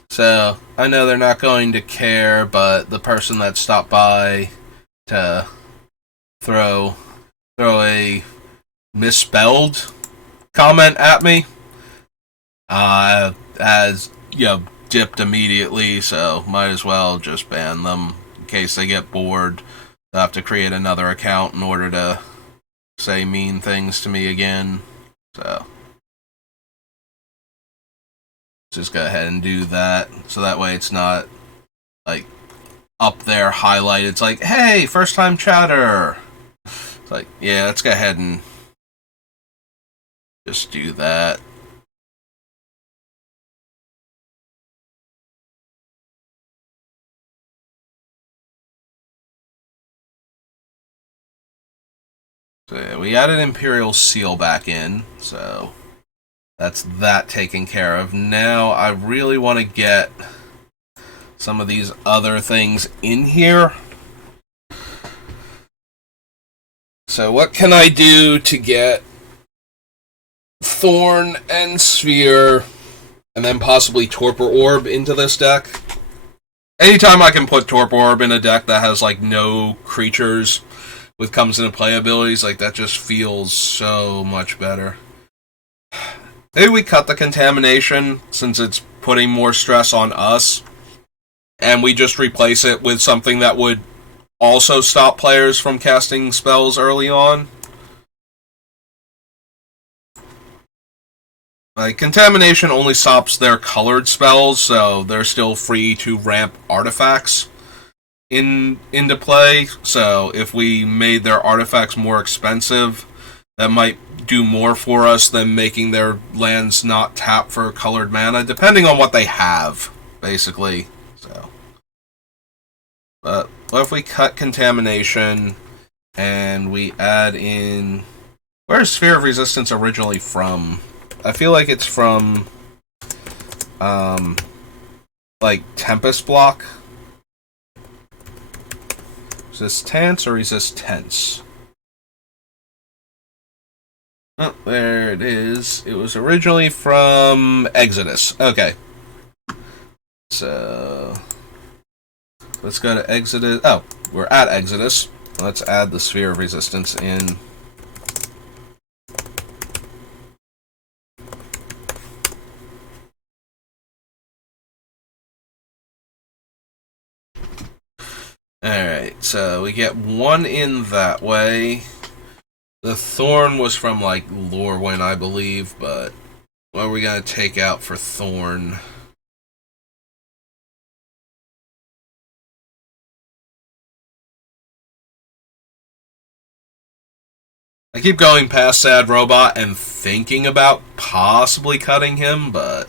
So, I know they're not going to care, but the person that stopped by to throw a misspelled comment at me has, dipped immediately, so might as well just ban them in case they get bored. They'll have to create another account in order to say mean things to me again. So just go ahead and do that, so that way it's not like up there highlighted. It's like, hey, first time chatter. It's like, yeah, let's go ahead and just do that. So yeah, we added Imperial Seal back in, so that's that taken care of. Now I really want to get some of these other things in here. So what can I do to get Thorn and Sphere and then possibly Torpor Orb into this deck? Anytime I can put Torpor Orb in a deck that has like no creatures with comes into play abilities, like that just feels so much better. Maybe we cut the contamination since it's putting more stress on us, and we just replace it with something that would also stop players from casting spells early on. Like, contamination only stops their colored spells, so they're still free to ramp artifacts into play. So if we made their artifacts more expensive, that might do more for us than making their lands not tap for colored mana, depending on what they have, basically. So, but what if we cut contamination and we add in? Where's Sphere of Resistance originally from? I feel like it's from, like Tempest Block. Resistance or Resistance? Oh, there it is. It was originally from Exodus. Okay. So, let's go to Exodus. Oh, we're at Exodus. Let's add the Sphere of Resistance in. Alright, so we get one in that way. The Thorn was from, like, Lorwyn, I believe, but what are we going to take out for Thorn? I keep going past Sad Robot and thinking about possibly cutting him, but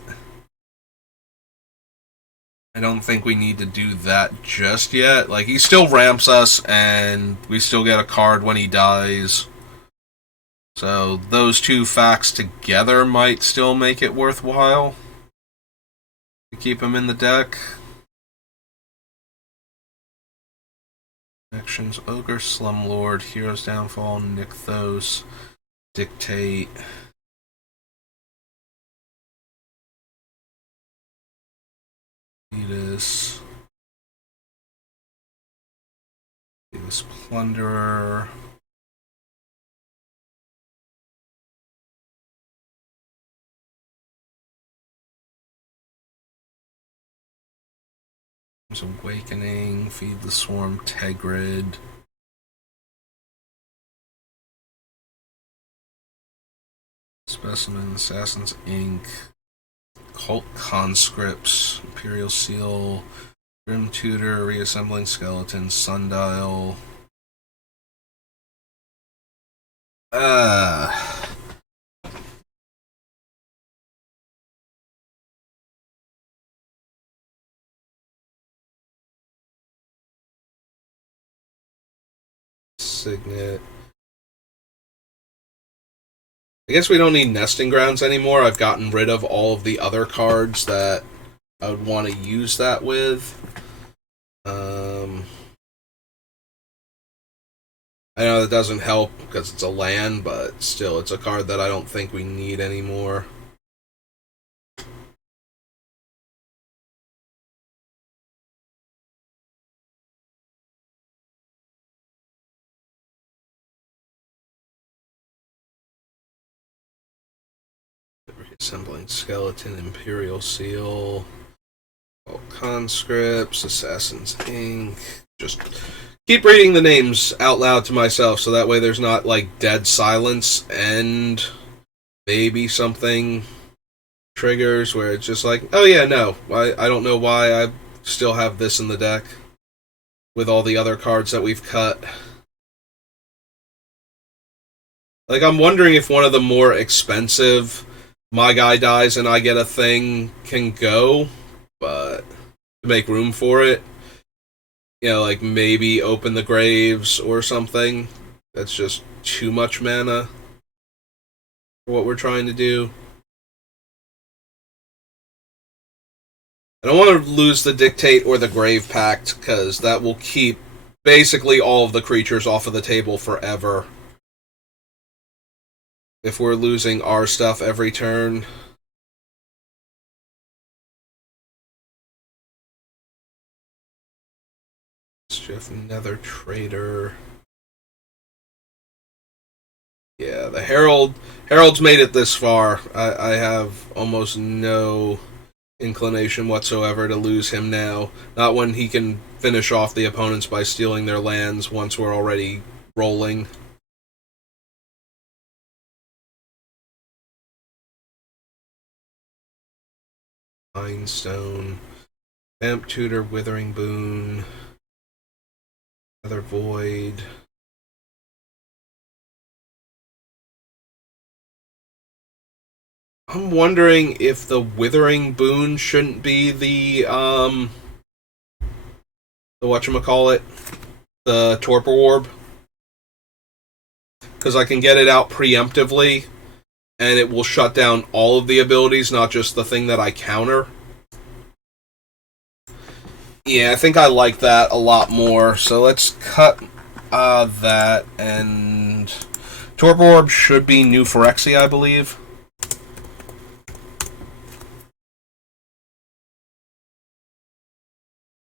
I don't think we need to do that just yet. Like, he still ramps us, and we still get a card when he dies. So those two facts together might still make it worthwhile to keep him in the deck. Actions: Ogre, Slumlord, Hero's Downfall, Nykthos, Dictate. This. This Plunderer. Awakening, Feed the Swarm, Tegrid. Specimen, Assassin's Ink, Cult Conscripts, Imperial Seal, Grim Tutor, Reassembling Skeleton, Sundial. Signet. I guess we don't need Nesting Grounds anymore. I've gotten rid of all of the other cards that I would want to use that with. I know that doesn't help because it's a land, but still, it's a card that I don't think we need anymore. Assembling Skeleton, Imperial Seal, Conscripts, Assassin's Ink. Just keep reading the names out loud to myself so that way there's not like dead silence and maybe something triggers where it's just like, oh yeah, no, I don't know why I still have this in the deck with all the other cards that we've cut. Like, I'm wondering if one of the more expensive My Guy Dies and I Get a Thing can go, but to make room for it, you know, like maybe Open the Graves or something. That's just too much mana for what we're trying to do. I don't want to lose the Dictate or the Grave Pact, because that will keep basically all of the creatures off of the table forever. If we're losing our stuff every turn. Mischief, Nether Trader. Yeah, the Herald's made it this far. I have almost no inclination whatsoever to lose him now. Not when he can finish off the opponents by stealing their lands once we're already rolling. Mindstone, Vamp Tutor, Withering Boon, Nether Void. I'm wondering if the Withering Boon shouldn't be the whatchamacallit, the Torpor Orb. Because I can get it out preemptively, and it will shut down all of the abilities, not just the thing that I counter. Yeah, I think I like that a lot more. So let's cut that, and Torpor Orb should be New Phyrexia, I believe.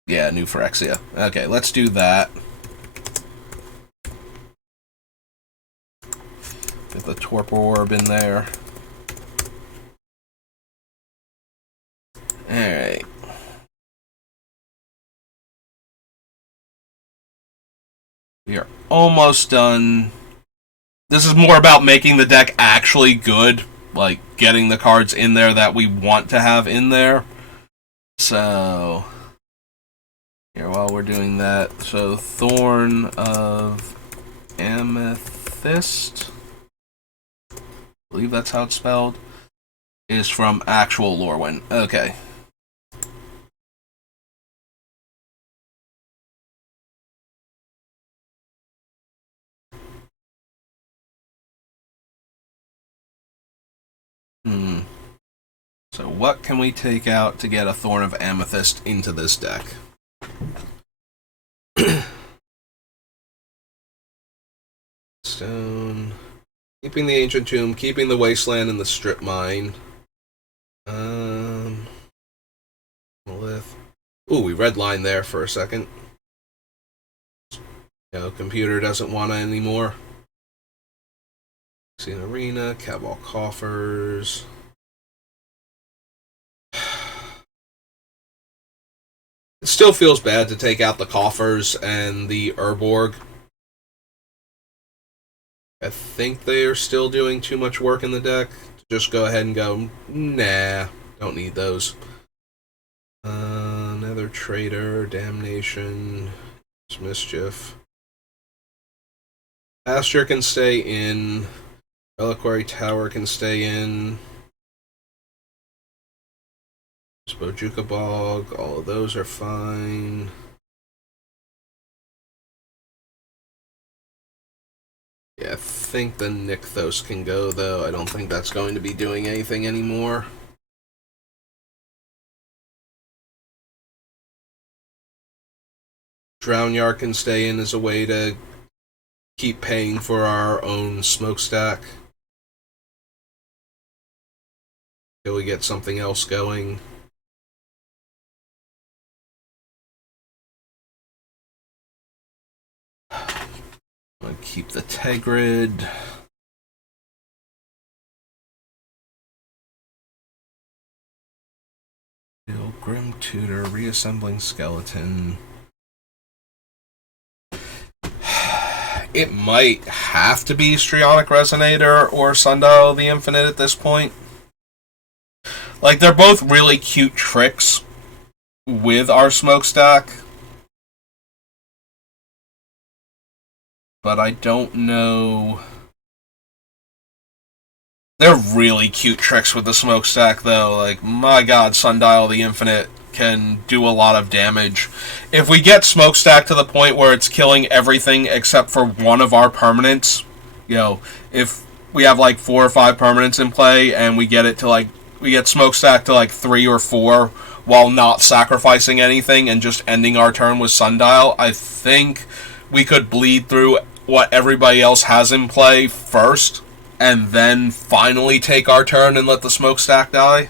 Yeah, New Phyrexia. Okay, let's do that. Get the Torpor Orb in there. Alright. We are almost done. This is more about making the deck actually good, like getting the cards in there that we want to have in there. So, here, while we're doing that, so Thorn of Amethyst, I believe that's how it's spelled, is from actual Lorwyn. Okay. So what can we take out to get a Thorn of Amethyst into this deck? Stone. Keeping the Ancient Tomb, keeping the Wasteland and the Strip Mine. Lith. Ooh, we redlined there for a second. Computer doesn't want it anymore. Scene Arena, Cabal Coffers. It still feels bad to take out the Coffers and the Urborg. I think they are still doing too much work in the deck. Just go ahead and go, nah, don't need those. Another Trader, Damnation, Mischief. Astra can stay in. Reliquary Tower can stay in. Spojuka Bog, all of those are fine. Yeah, I think the Nykthos can go, though. I don't think that's going to be doing anything anymore. Drownyard can stay in as a way to keep paying for our own smokestack till we get something else going. I'm going to keep the Tegrid. Grim Tutor, Reassembling Skeleton. It might have to be Strionic Resonator or Sundial of the Infinite at this point. Like, they're both really cute tricks with our smokestack. But I don't know. They're really cute tricks with the smokestack, though. Like, my god, Sundial of the Infinite can do a lot of damage. If we get smokestack to the point where it's killing everything except for one of our permanents, if we have like 4 or 5 permanents in play and we get smokestack to like 3 or 4 while not sacrificing anything and just ending our turn with Sundial, I think we could bleed through what everybody else has in play first and then finally take our turn and let the smokestack die.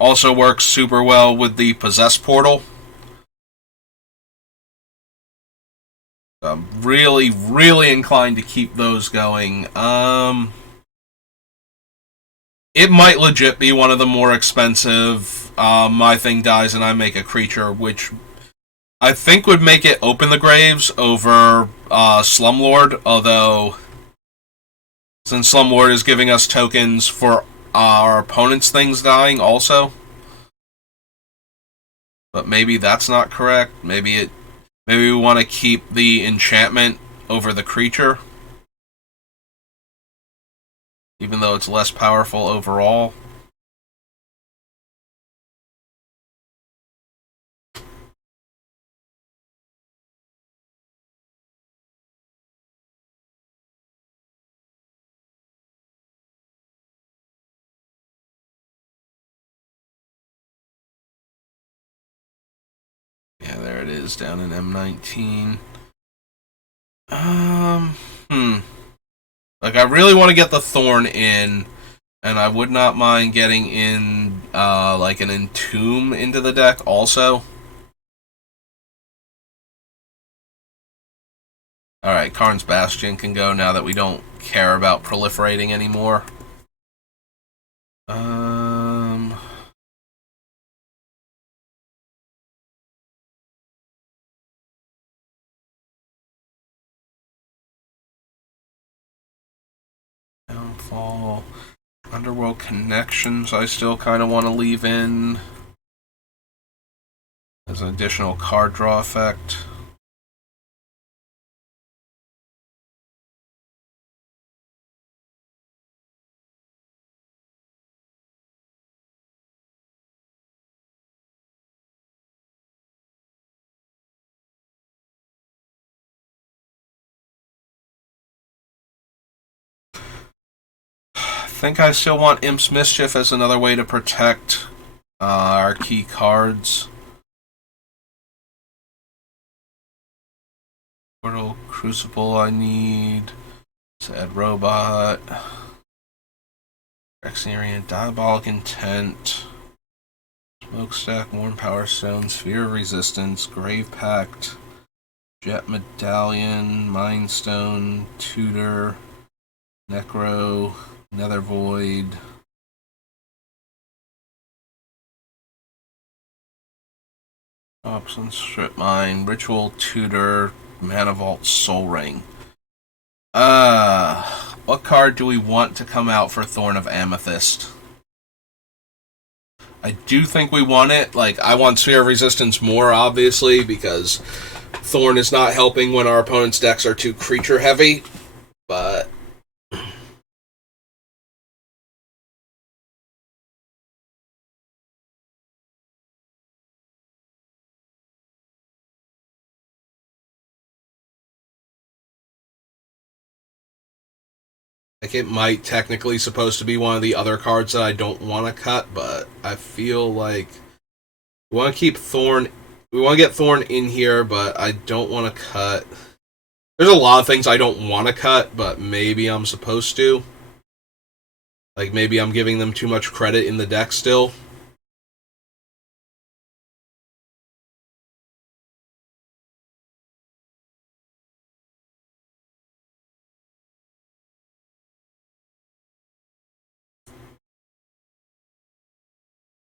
Also works super well with the Possess Portal. I'm really, really inclined to keep those going. It might legit be one of the more expensive. My thing dies and I make a creature, which I think would make it Open the Graves over Slumlord, although since Slumlord is giving us tokens for our opponent's things dying also. But maybe that's not correct. Maybe we want to keep the enchantment over the creature, even though it's less powerful overall. Yeah, there it is, down in M19. Like, I really want to get the Thorn in, and I would not mind getting in, like, an Entomb into the deck also. Alright, Karn's Bastion can go now that we don't care about proliferating anymore. Downfall. Underworld Connections I still kind of want to leave in as an additional card draw effect. I think I still want Imp's Mischief as another way to protect our key cards. Portal Crucible I need. Sad Robot. Exterior, Diabolic Intent, Smokestack, Worn Power Stone, Sphere of Resistance, Grave Pact, Jet Medallion, Mind Stone, Tutor, Necro, Nether Void. Options, Strip Mine, Ritual, Tutor, Mana Vault, Soul Ring. What card do we want to come out for Thorn of Amethyst? I do think we want it. Like, I want Sphere of Resistance more, obviously, because Thorn is not helping when our opponent's decks are too creature heavy, but like, it might technically supposed to be one of the other cards that I don't want to cut, but I feel like we want to keep Thorn. We want to get Thorn in here, but I don't want to cut. There's a lot of things I don't want to cut, but maybe I'm supposed to. Like, maybe I'm giving them too much credit in the deck still.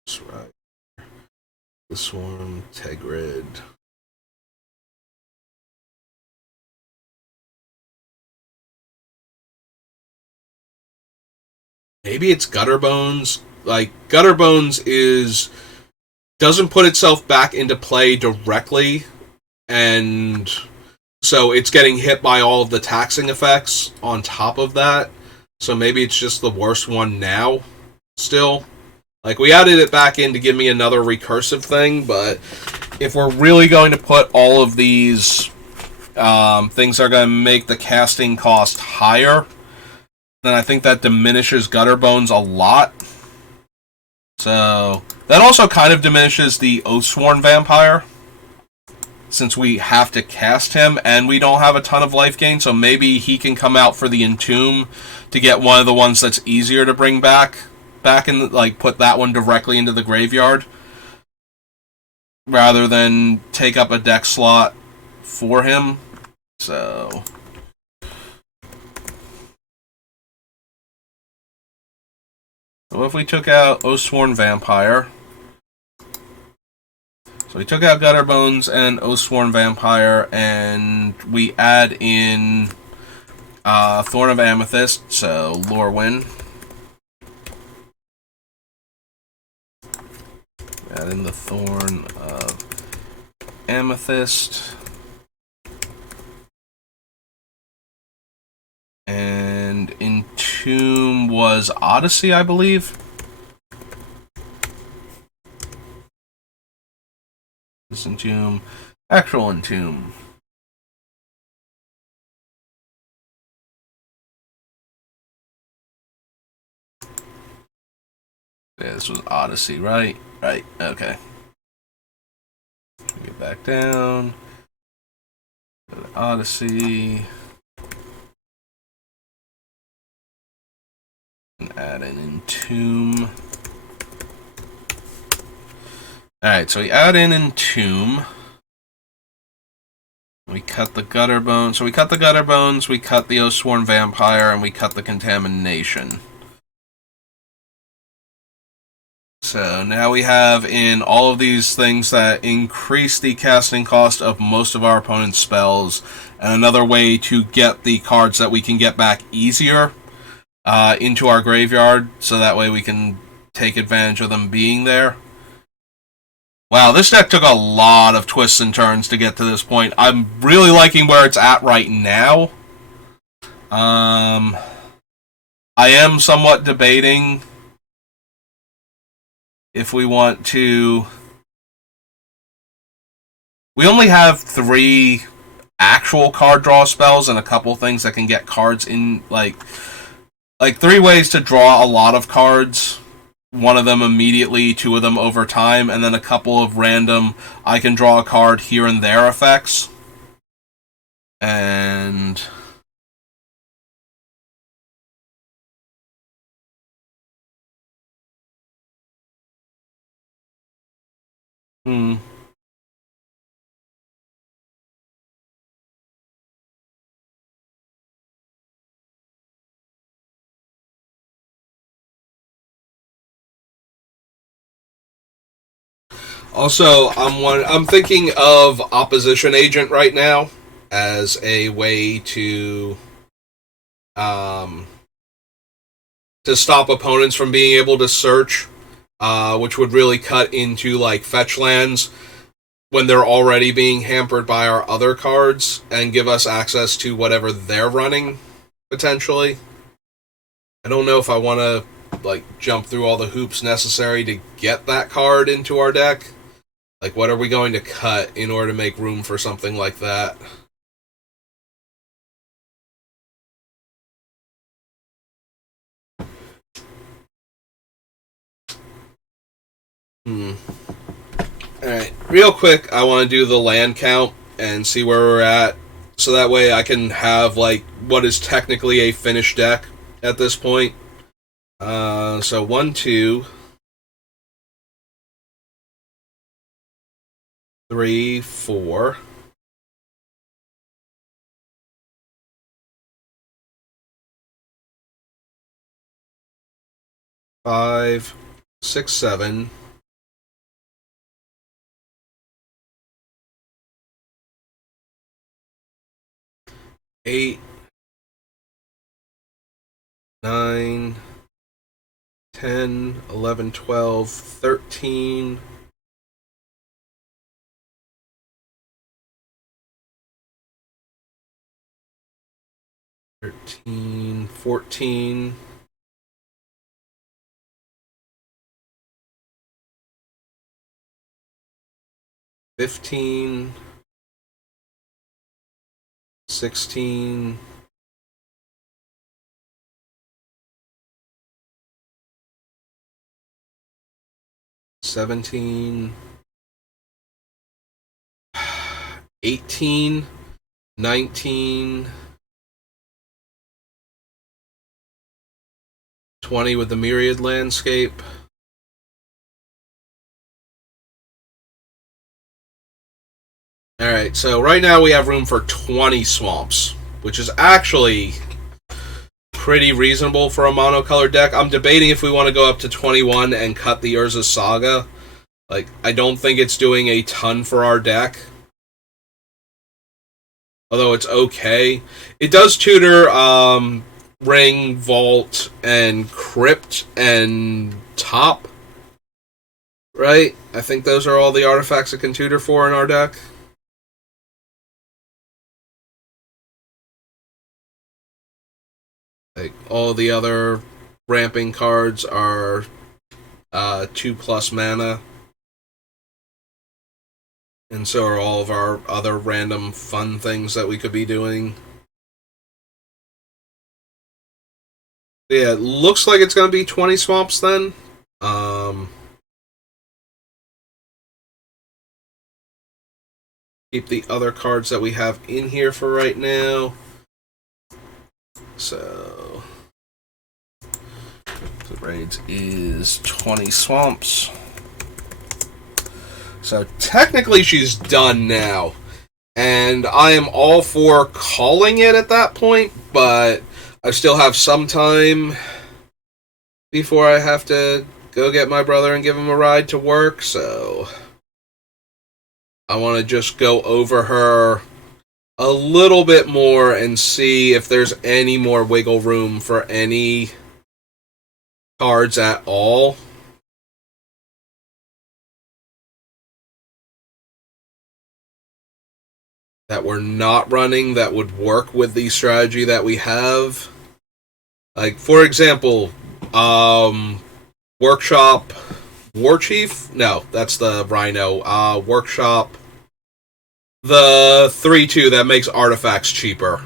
That's right. The Swarm, Tegrid. Maybe it's Gutterbones. Like, Gutterbones doesn't put itself back into play directly, and so it's getting hit by all of the taxing effects on top of that. So maybe it's just the worst one now, still. Like, we added it back in to give me another recursive thing, but if we're really going to put all of these things that are going to make the casting cost higher, then I think that diminishes Gutterbones a lot. So that also kind of diminishes the Oathsworn Vampire, since we have to cast him and we don't have a ton of life gain, so maybe he can come out for the Entomb to get one of the ones that's easier to bring back in, like, put that one directly into the graveyard, rather than take up a deck slot for him. So if we took out Oathsworn Vampire, so we took out Gutterbones and Oathsworn Vampire, and we add in Thorn of Amethyst, so Lorwyn. Add in the Thorn of Amethyst. And Entomb was Odyssey, I believe. This Entomb. Actual Entomb. Yeah, this was Odyssey, right? Right, okay. Get back down. Go to Odyssey. And add an Entomb. Alright, so we add in Entomb. We cut the Gutterbones. So we cut the Gutterbones, we cut the Oathsworn Vampire, and we cut the Contamination. So now we have in all of these things that increase the casting cost of most of our opponent's spells, and another way to get the cards that we can get back easier into our graveyard, so that way we can take advantage of them being there. Wow, this deck took a lot of twists and turns to get to this point. I'm really liking where it's at right now. I am somewhat debating if we want to. We only have 3 actual card draw spells and a couple things that can get cards in, like 3 ways to draw a lot of cards. One of them immediately, 2 of them over time, and then a couple of random I can draw a card here and there effects. And Hmm. Also, I'm thinking of opposition agent right now as a way um, to stop opponents from being able to search, which would really cut into like fetch lands when they're already being hampered by our other cards and give us access to whatever they're running potentially. I don't know if I want to like jump through all the hoops necessary to get that card into our deck. Like, what are we going to cut in order to make room for something like that? Hmm. Alright, real quick, I want to do the land count and see where we're at. So that way I can have, like, what is technically a finished deck at this point. So 1, 2, 3, 4, 5, 6, 7, 8, 9, 10, 11, 12, 13, 14, 15, 16, 17, 18, 19, 20 with the myriad landscape. Alright, so right now we have room for 20 swamps, which is actually pretty reasonable for a monocolored deck. I'm debating if we want to go up to 21 and cut the Urza Saga. Like, I don't think it's doing a ton for our deck. Although it's okay. It does tutor Ring, Vault, and Crypt, and Top. Right? I think those are all the artifacts it can tutor for in our deck. Like, all the other ramping cards are 2+ mana. And so are all of our other random fun things that we could be doing. Yeah, it looks like it's going to be 20 swamps then. Keep the other cards that we have in here for right now. So the Braids is 20 swamps. So technically she's done now. And I am all for calling it at that point, but I still have some time before I have to go get my brother and give him a ride to work, so I want to just go over her a little bit more and see if there's any more wiggle room for any cards at all. That we're not running that would work with the strategy that we have. Like, for example, Workshop Warchief? No, that's the Rhino. Workshop the 3/2 that makes artifacts cheaper.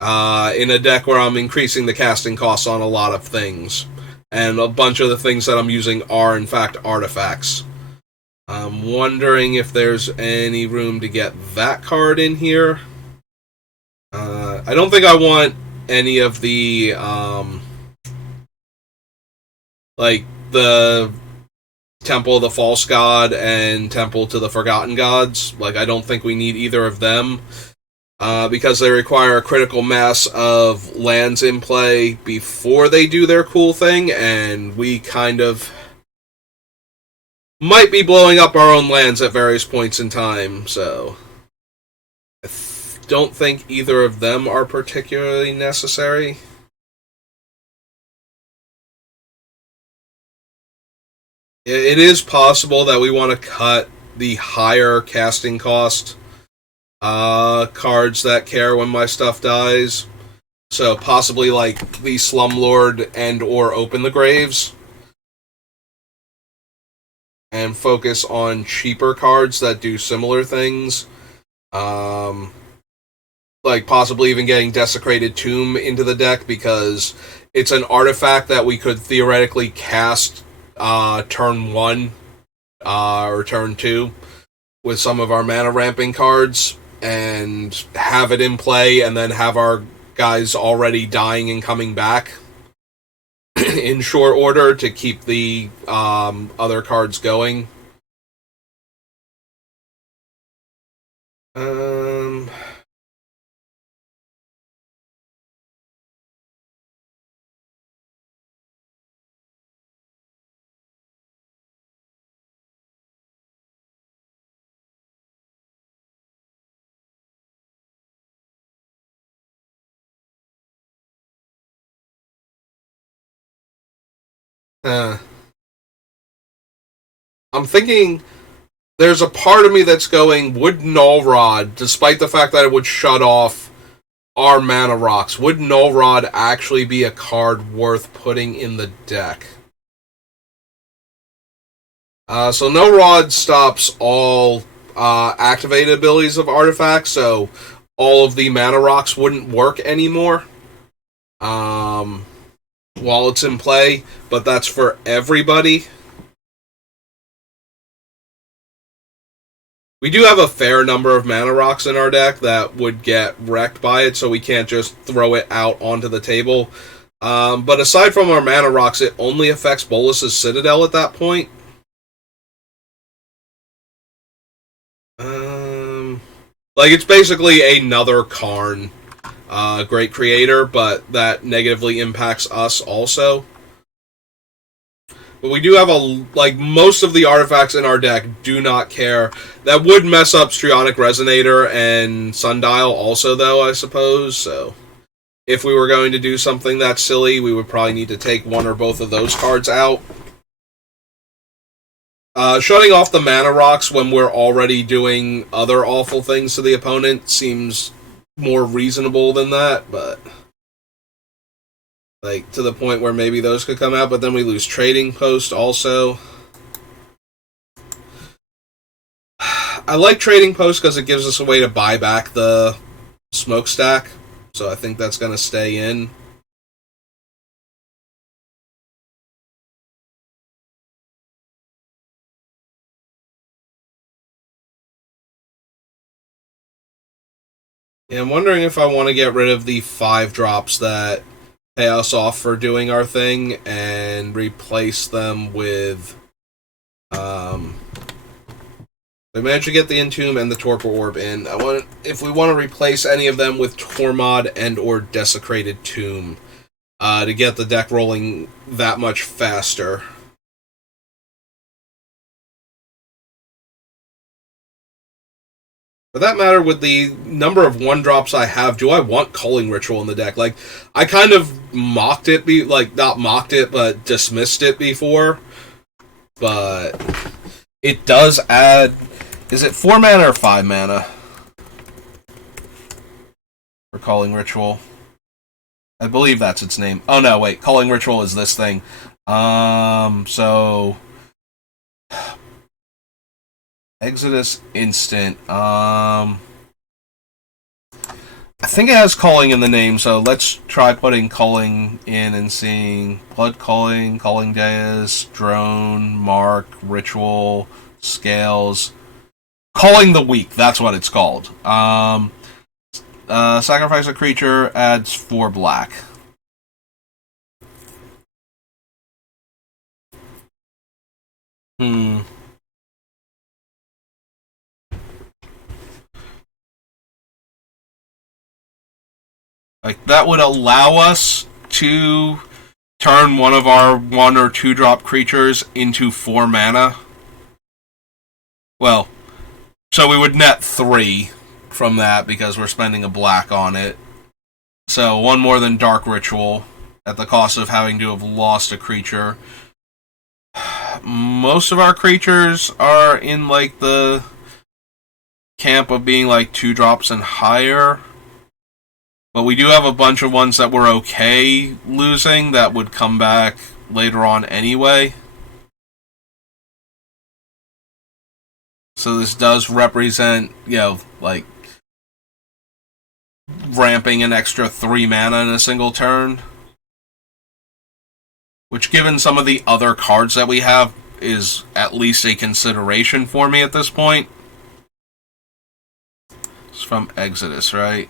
In a deck where I'm increasing the casting costs on a lot of things. And a bunch of the things that I'm using are, in fact, artifacts. I'm wondering if there's any room to get that card in here. I don't think I want any of the, like, the Temple of the False God and Temple to the Forgotten Gods. Like, I don't think we need either of them. Because they require a critical mass of lands in play before they do their cool thing, and we kind of might be blowing up our own lands at various points in time, so I don't think either of them are particularly necessary. It is possible that we want to cut the higher casting cost cards that care when my stuff dies. So possibly like the Slumlord and or Open the Graves. And focus on cheaper cards that do similar things. Like possibly even getting Desecrated Tomb into the deck because it's an artifact that we could theoretically cast turn 1 or turn 2 with some of our mana ramping cards and have it in play and then have our guys already dying and coming back in short order to keep the other cards going. I'm thinking there's a part of me that's going, would Null Rod, despite the fact that it would shut off our mana rocks, would Null Rod actually be a card worth putting in the deck? So Null Rod stops all activated abilities of artifacts, so all of the mana rocks wouldn't work anymore while it's in play, but that's for everybody. We do have a fair number of mana rocks in our deck that would get wrecked by it, so we can't just throw it out onto the table. But aside from our mana rocks, it only affects Bolas's Citadel at that point. Like, it's basically another Karn Great Creator, but that negatively impacts us also. But we do have most of the artifacts in our deck do not care. That would mess up Strionic Resonator and Sundial also, though, I suppose. So, if we were going to do something that silly, we would probably need to take one or both of those cards out. Shutting off the mana rocks when we're already doing other awful things to the opponent seems more reasonable than that, but like to the point where maybe those could come out, but then we lose Trading Post also. I like Trading Post because it gives us a way to buy back the Smokestack, so I think that's going to stay in. Yeah, I'm wondering if I want to get rid of the 5 drops that pay us off for doing our thing and replace them with we managed to get the Entomb and the Torpor Orb in. If we want to replace any of them with Tormod and or Desecrated Tomb to get the deck rolling that much faster. For that matter, with the number of 1-drops I have, do I want Culling Ritual in the deck? Like, I kind of mocked it, not mocked it, but dismissed it before. But it does add... Is it 4 mana or 5 mana? For Culling Ritual. I believe that's its name. Oh no, wait. Culling Ritual is this thing. So... Exodus Instant. I think it has Culling in the name, so let's try putting Culling in and seeing Blood Culling, Culling Deus, Drone, Mark, Ritual, Scales. Culling the Weak, that's what it's called. Sacrifice a creature, adds 4 black. Hmm. Like, that would allow us to turn one of our 1 or 2 drop creatures into 4 mana. Well, so we would net 3 from that because we're spending a black on it. So 1 more than Dark Ritual at the cost of having to have lost a creature. Most of our creatures are in like the camp of being like 2 drops and higher. But we do have a bunch of ones that we're okay losing that would come back later on anyway. So this does represent, like ramping an extra 3 mana in a single turn. Which, given some of the other cards that we have, is at least a consideration for me at this point. It's from Exodus, right?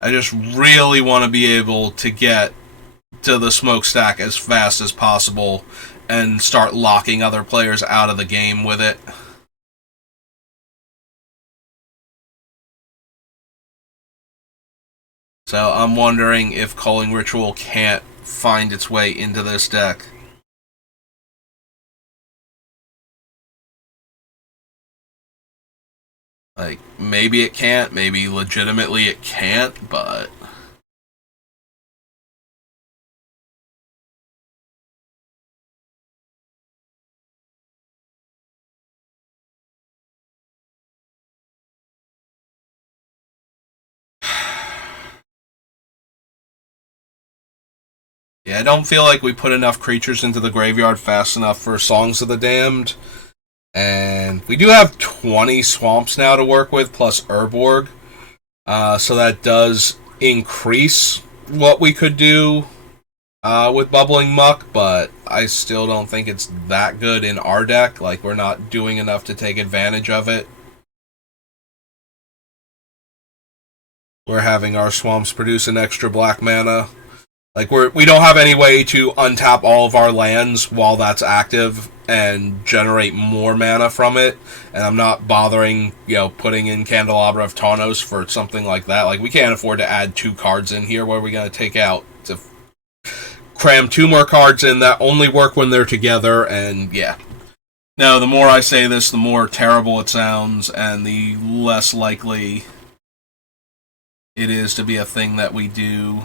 I just really want to be able to get to the smokestack as fast as possible and start locking other players out of the game with it. So I'm wondering if Culling Ritual can't find its way into this deck. Like, maybe it can't, maybe legitimately it can't, but yeah, I don't feel like we put enough creatures into the graveyard fast enough for Songs of the Damned. And we do have 20 swamps now to work with, plus Urborg. So that does increase what we could do with Bubbling Muck, but I still don't think it's that good in our deck. Like, we're not doing enough to take advantage of it. We're having our swamps produce an extra black mana. Like, we don't have any way to untap all of our lands while that's active and generate more mana from it. And I'm not bothering, putting in Candelabra of Tawnos for something like that. Like, we can't afford to add 2 cards in here. What are we going to take out? To cram 2 more cards in that only work when they're together, and yeah. Now, the more I say this, the more terrible it sounds, and the less likely it is to be a thing that we do.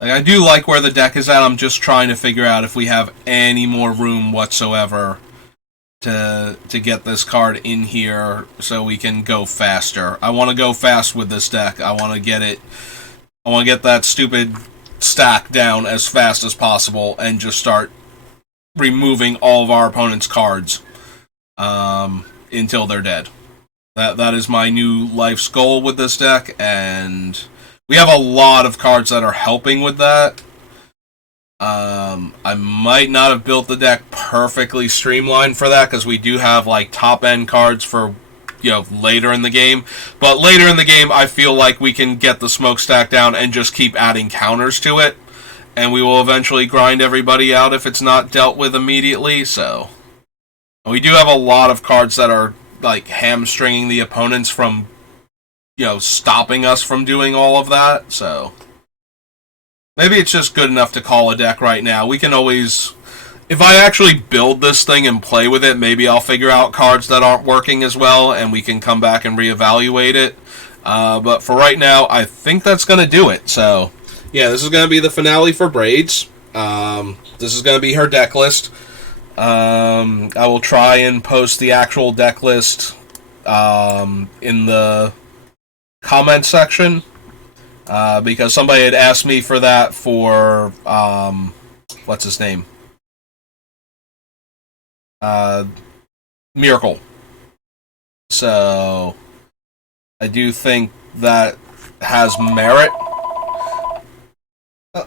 Like, I do like where the deck is at. I'm just trying to figure out if we have any more room whatsoever to get this card in here so we can go faster. I want to go fast with this deck. I want to get that stupid stack down as fast as possible and just start removing all of our opponent's cards until they're dead. That is my new life's goal with this deck, and we have a lot of cards that are helping with that. I might not have built the deck perfectly streamlined for that, because we do have like top end cards for later in the game. But later in the game, I feel like we can get the smokestack down and just keep adding counters to it, and we will eventually grind everybody out if it's not dealt with immediately. So we do have a lot of cards that are like hamstringing the opponents from stopping us from doing all of that. So maybe it's just good enough to call a deck right now. We can always, if I actually build this thing and play with it, maybe I'll figure out cards that aren't working as well, and we can come back and reevaluate it. But for right now, I think that's going to do it. So yeah, this is going to be the finale for Braids. This is going to be her deck list. I will try and post the actual deck list in the comment section because somebody had asked me for that for what's his name, uh, Miracle. So I do think that has merit.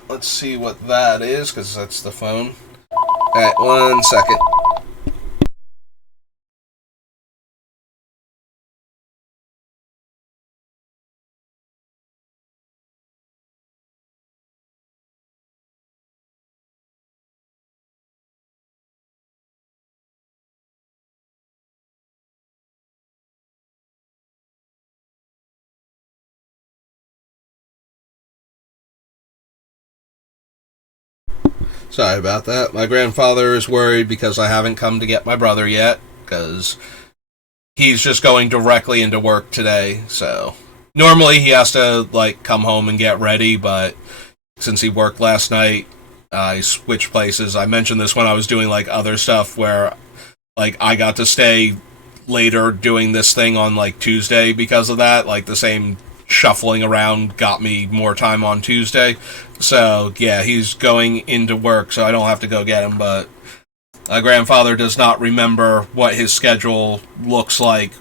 Let's see what that is, because that's the phone. Alright, 1 second. Sorry about that. My grandfather is worried because I haven't come to get my brother yet, because he's just going directly into work today. So normally he has to like come home and get ready, but since he worked last night, I switched places. I mentioned this when I was doing like other stuff where like I got to stay later doing this thing on like Tuesday because of that. Like the same shuffling around got me more time on Tuesday. So yeah, he's going into work, so I don't have to go get him. But my grandfather does not remember what his schedule looks like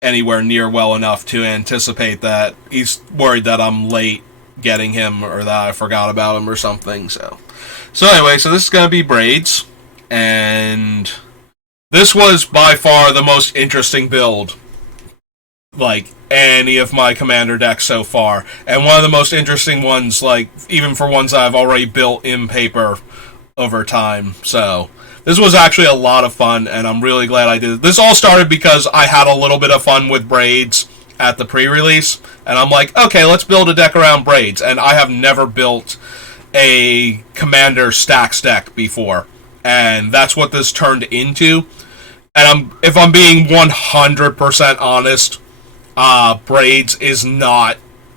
anywhere near well enough to anticipate that. He's worried that I'm late getting him or that I forgot about him or something. So anyway, so this is going to be Braids, and this was by far the most interesting build, like, any of my commander decks so far. And one of the most interesting ones, like, even for ones I've already built in paper over time. So, this was actually a lot of fun, and I'm really glad I did it. This all started because I had a little bit of fun with Braids at the pre-release, and I'm like, okay, let's build a deck around Braids. And I have never built a commander stacks deck before, and that's what this turned into. And if I'm being 100% honest, Braids is not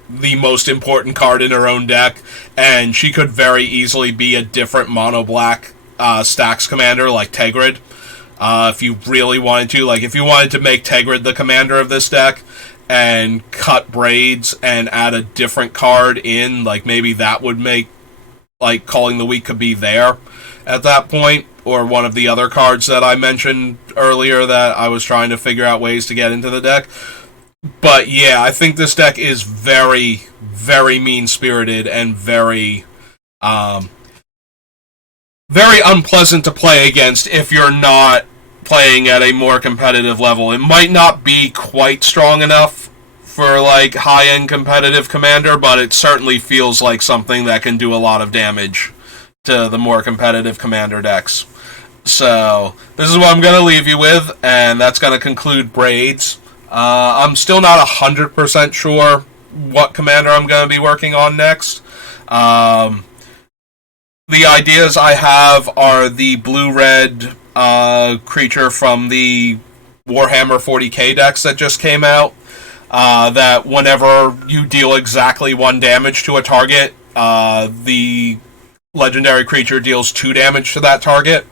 the most important card in her own deck, and she could very easily be a different mono-black stacks commander like Tegrid. If you really wanted to, like if you wanted to make Tegrid the commander of this deck and cut Braids and add a different card in, like maybe that would make, like, Calling the Weak could be there at that point, or one of the other cards that I mentioned earlier that I was trying to figure out ways to get into the deck. But yeah, I think this deck is very, very mean-spirited and very, very unpleasant to play against if you're not playing at a more competitive level. It might not be quite strong enough for like high-end competitive commander, but it certainly feels like something that can do a lot of damage to the more competitive commander decks. So this is what I'm going to leave you with, and that's going to conclude Braids. I'm still not 100% sure what commander I'm going to be working on next. The ideas I have are the blue-red creature from the Warhammer 40k decks that just came out. That whenever you deal exactly 1 damage to a target, the legendary creature deals 2 damage to that target.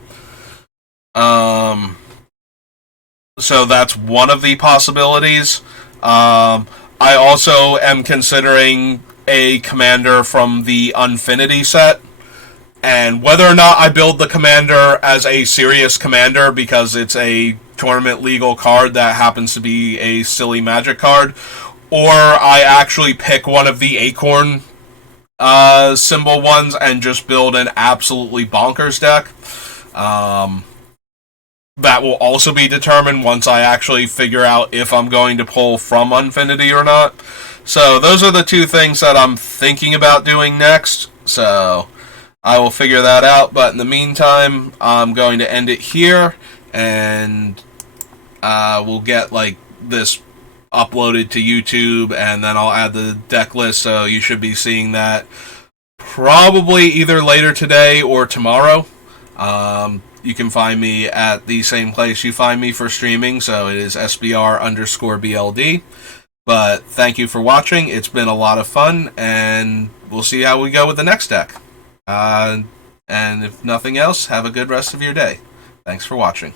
So that's one of the possibilities. I also am considering a commander from the Unfinity set. And whether or not I build the commander as a serious commander because it's a tournament legal card that happens to be a silly magic card, or I actually pick one of the acorn symbol ones and just build an absolutely bonkers deck. That will also be determined once I actually figure out if I'm going to pull from Unfinity or not. So those are the 2 things that I'm thinking about doing next. So I will figure that out. But in the meantime, I'm going to end it here, and we'll get like this uploaded to YouTube, and then I'll add the deck list. So you should be seeing that probably either later today or tomorrow. You can find me at the same place you find me for streaming, so it is SBR_BLD. But thank you for watching. It's been a lot of fun, and we'll see how we go with the next deck. And if nothing else, have a good rest of your day. Thanks for watching.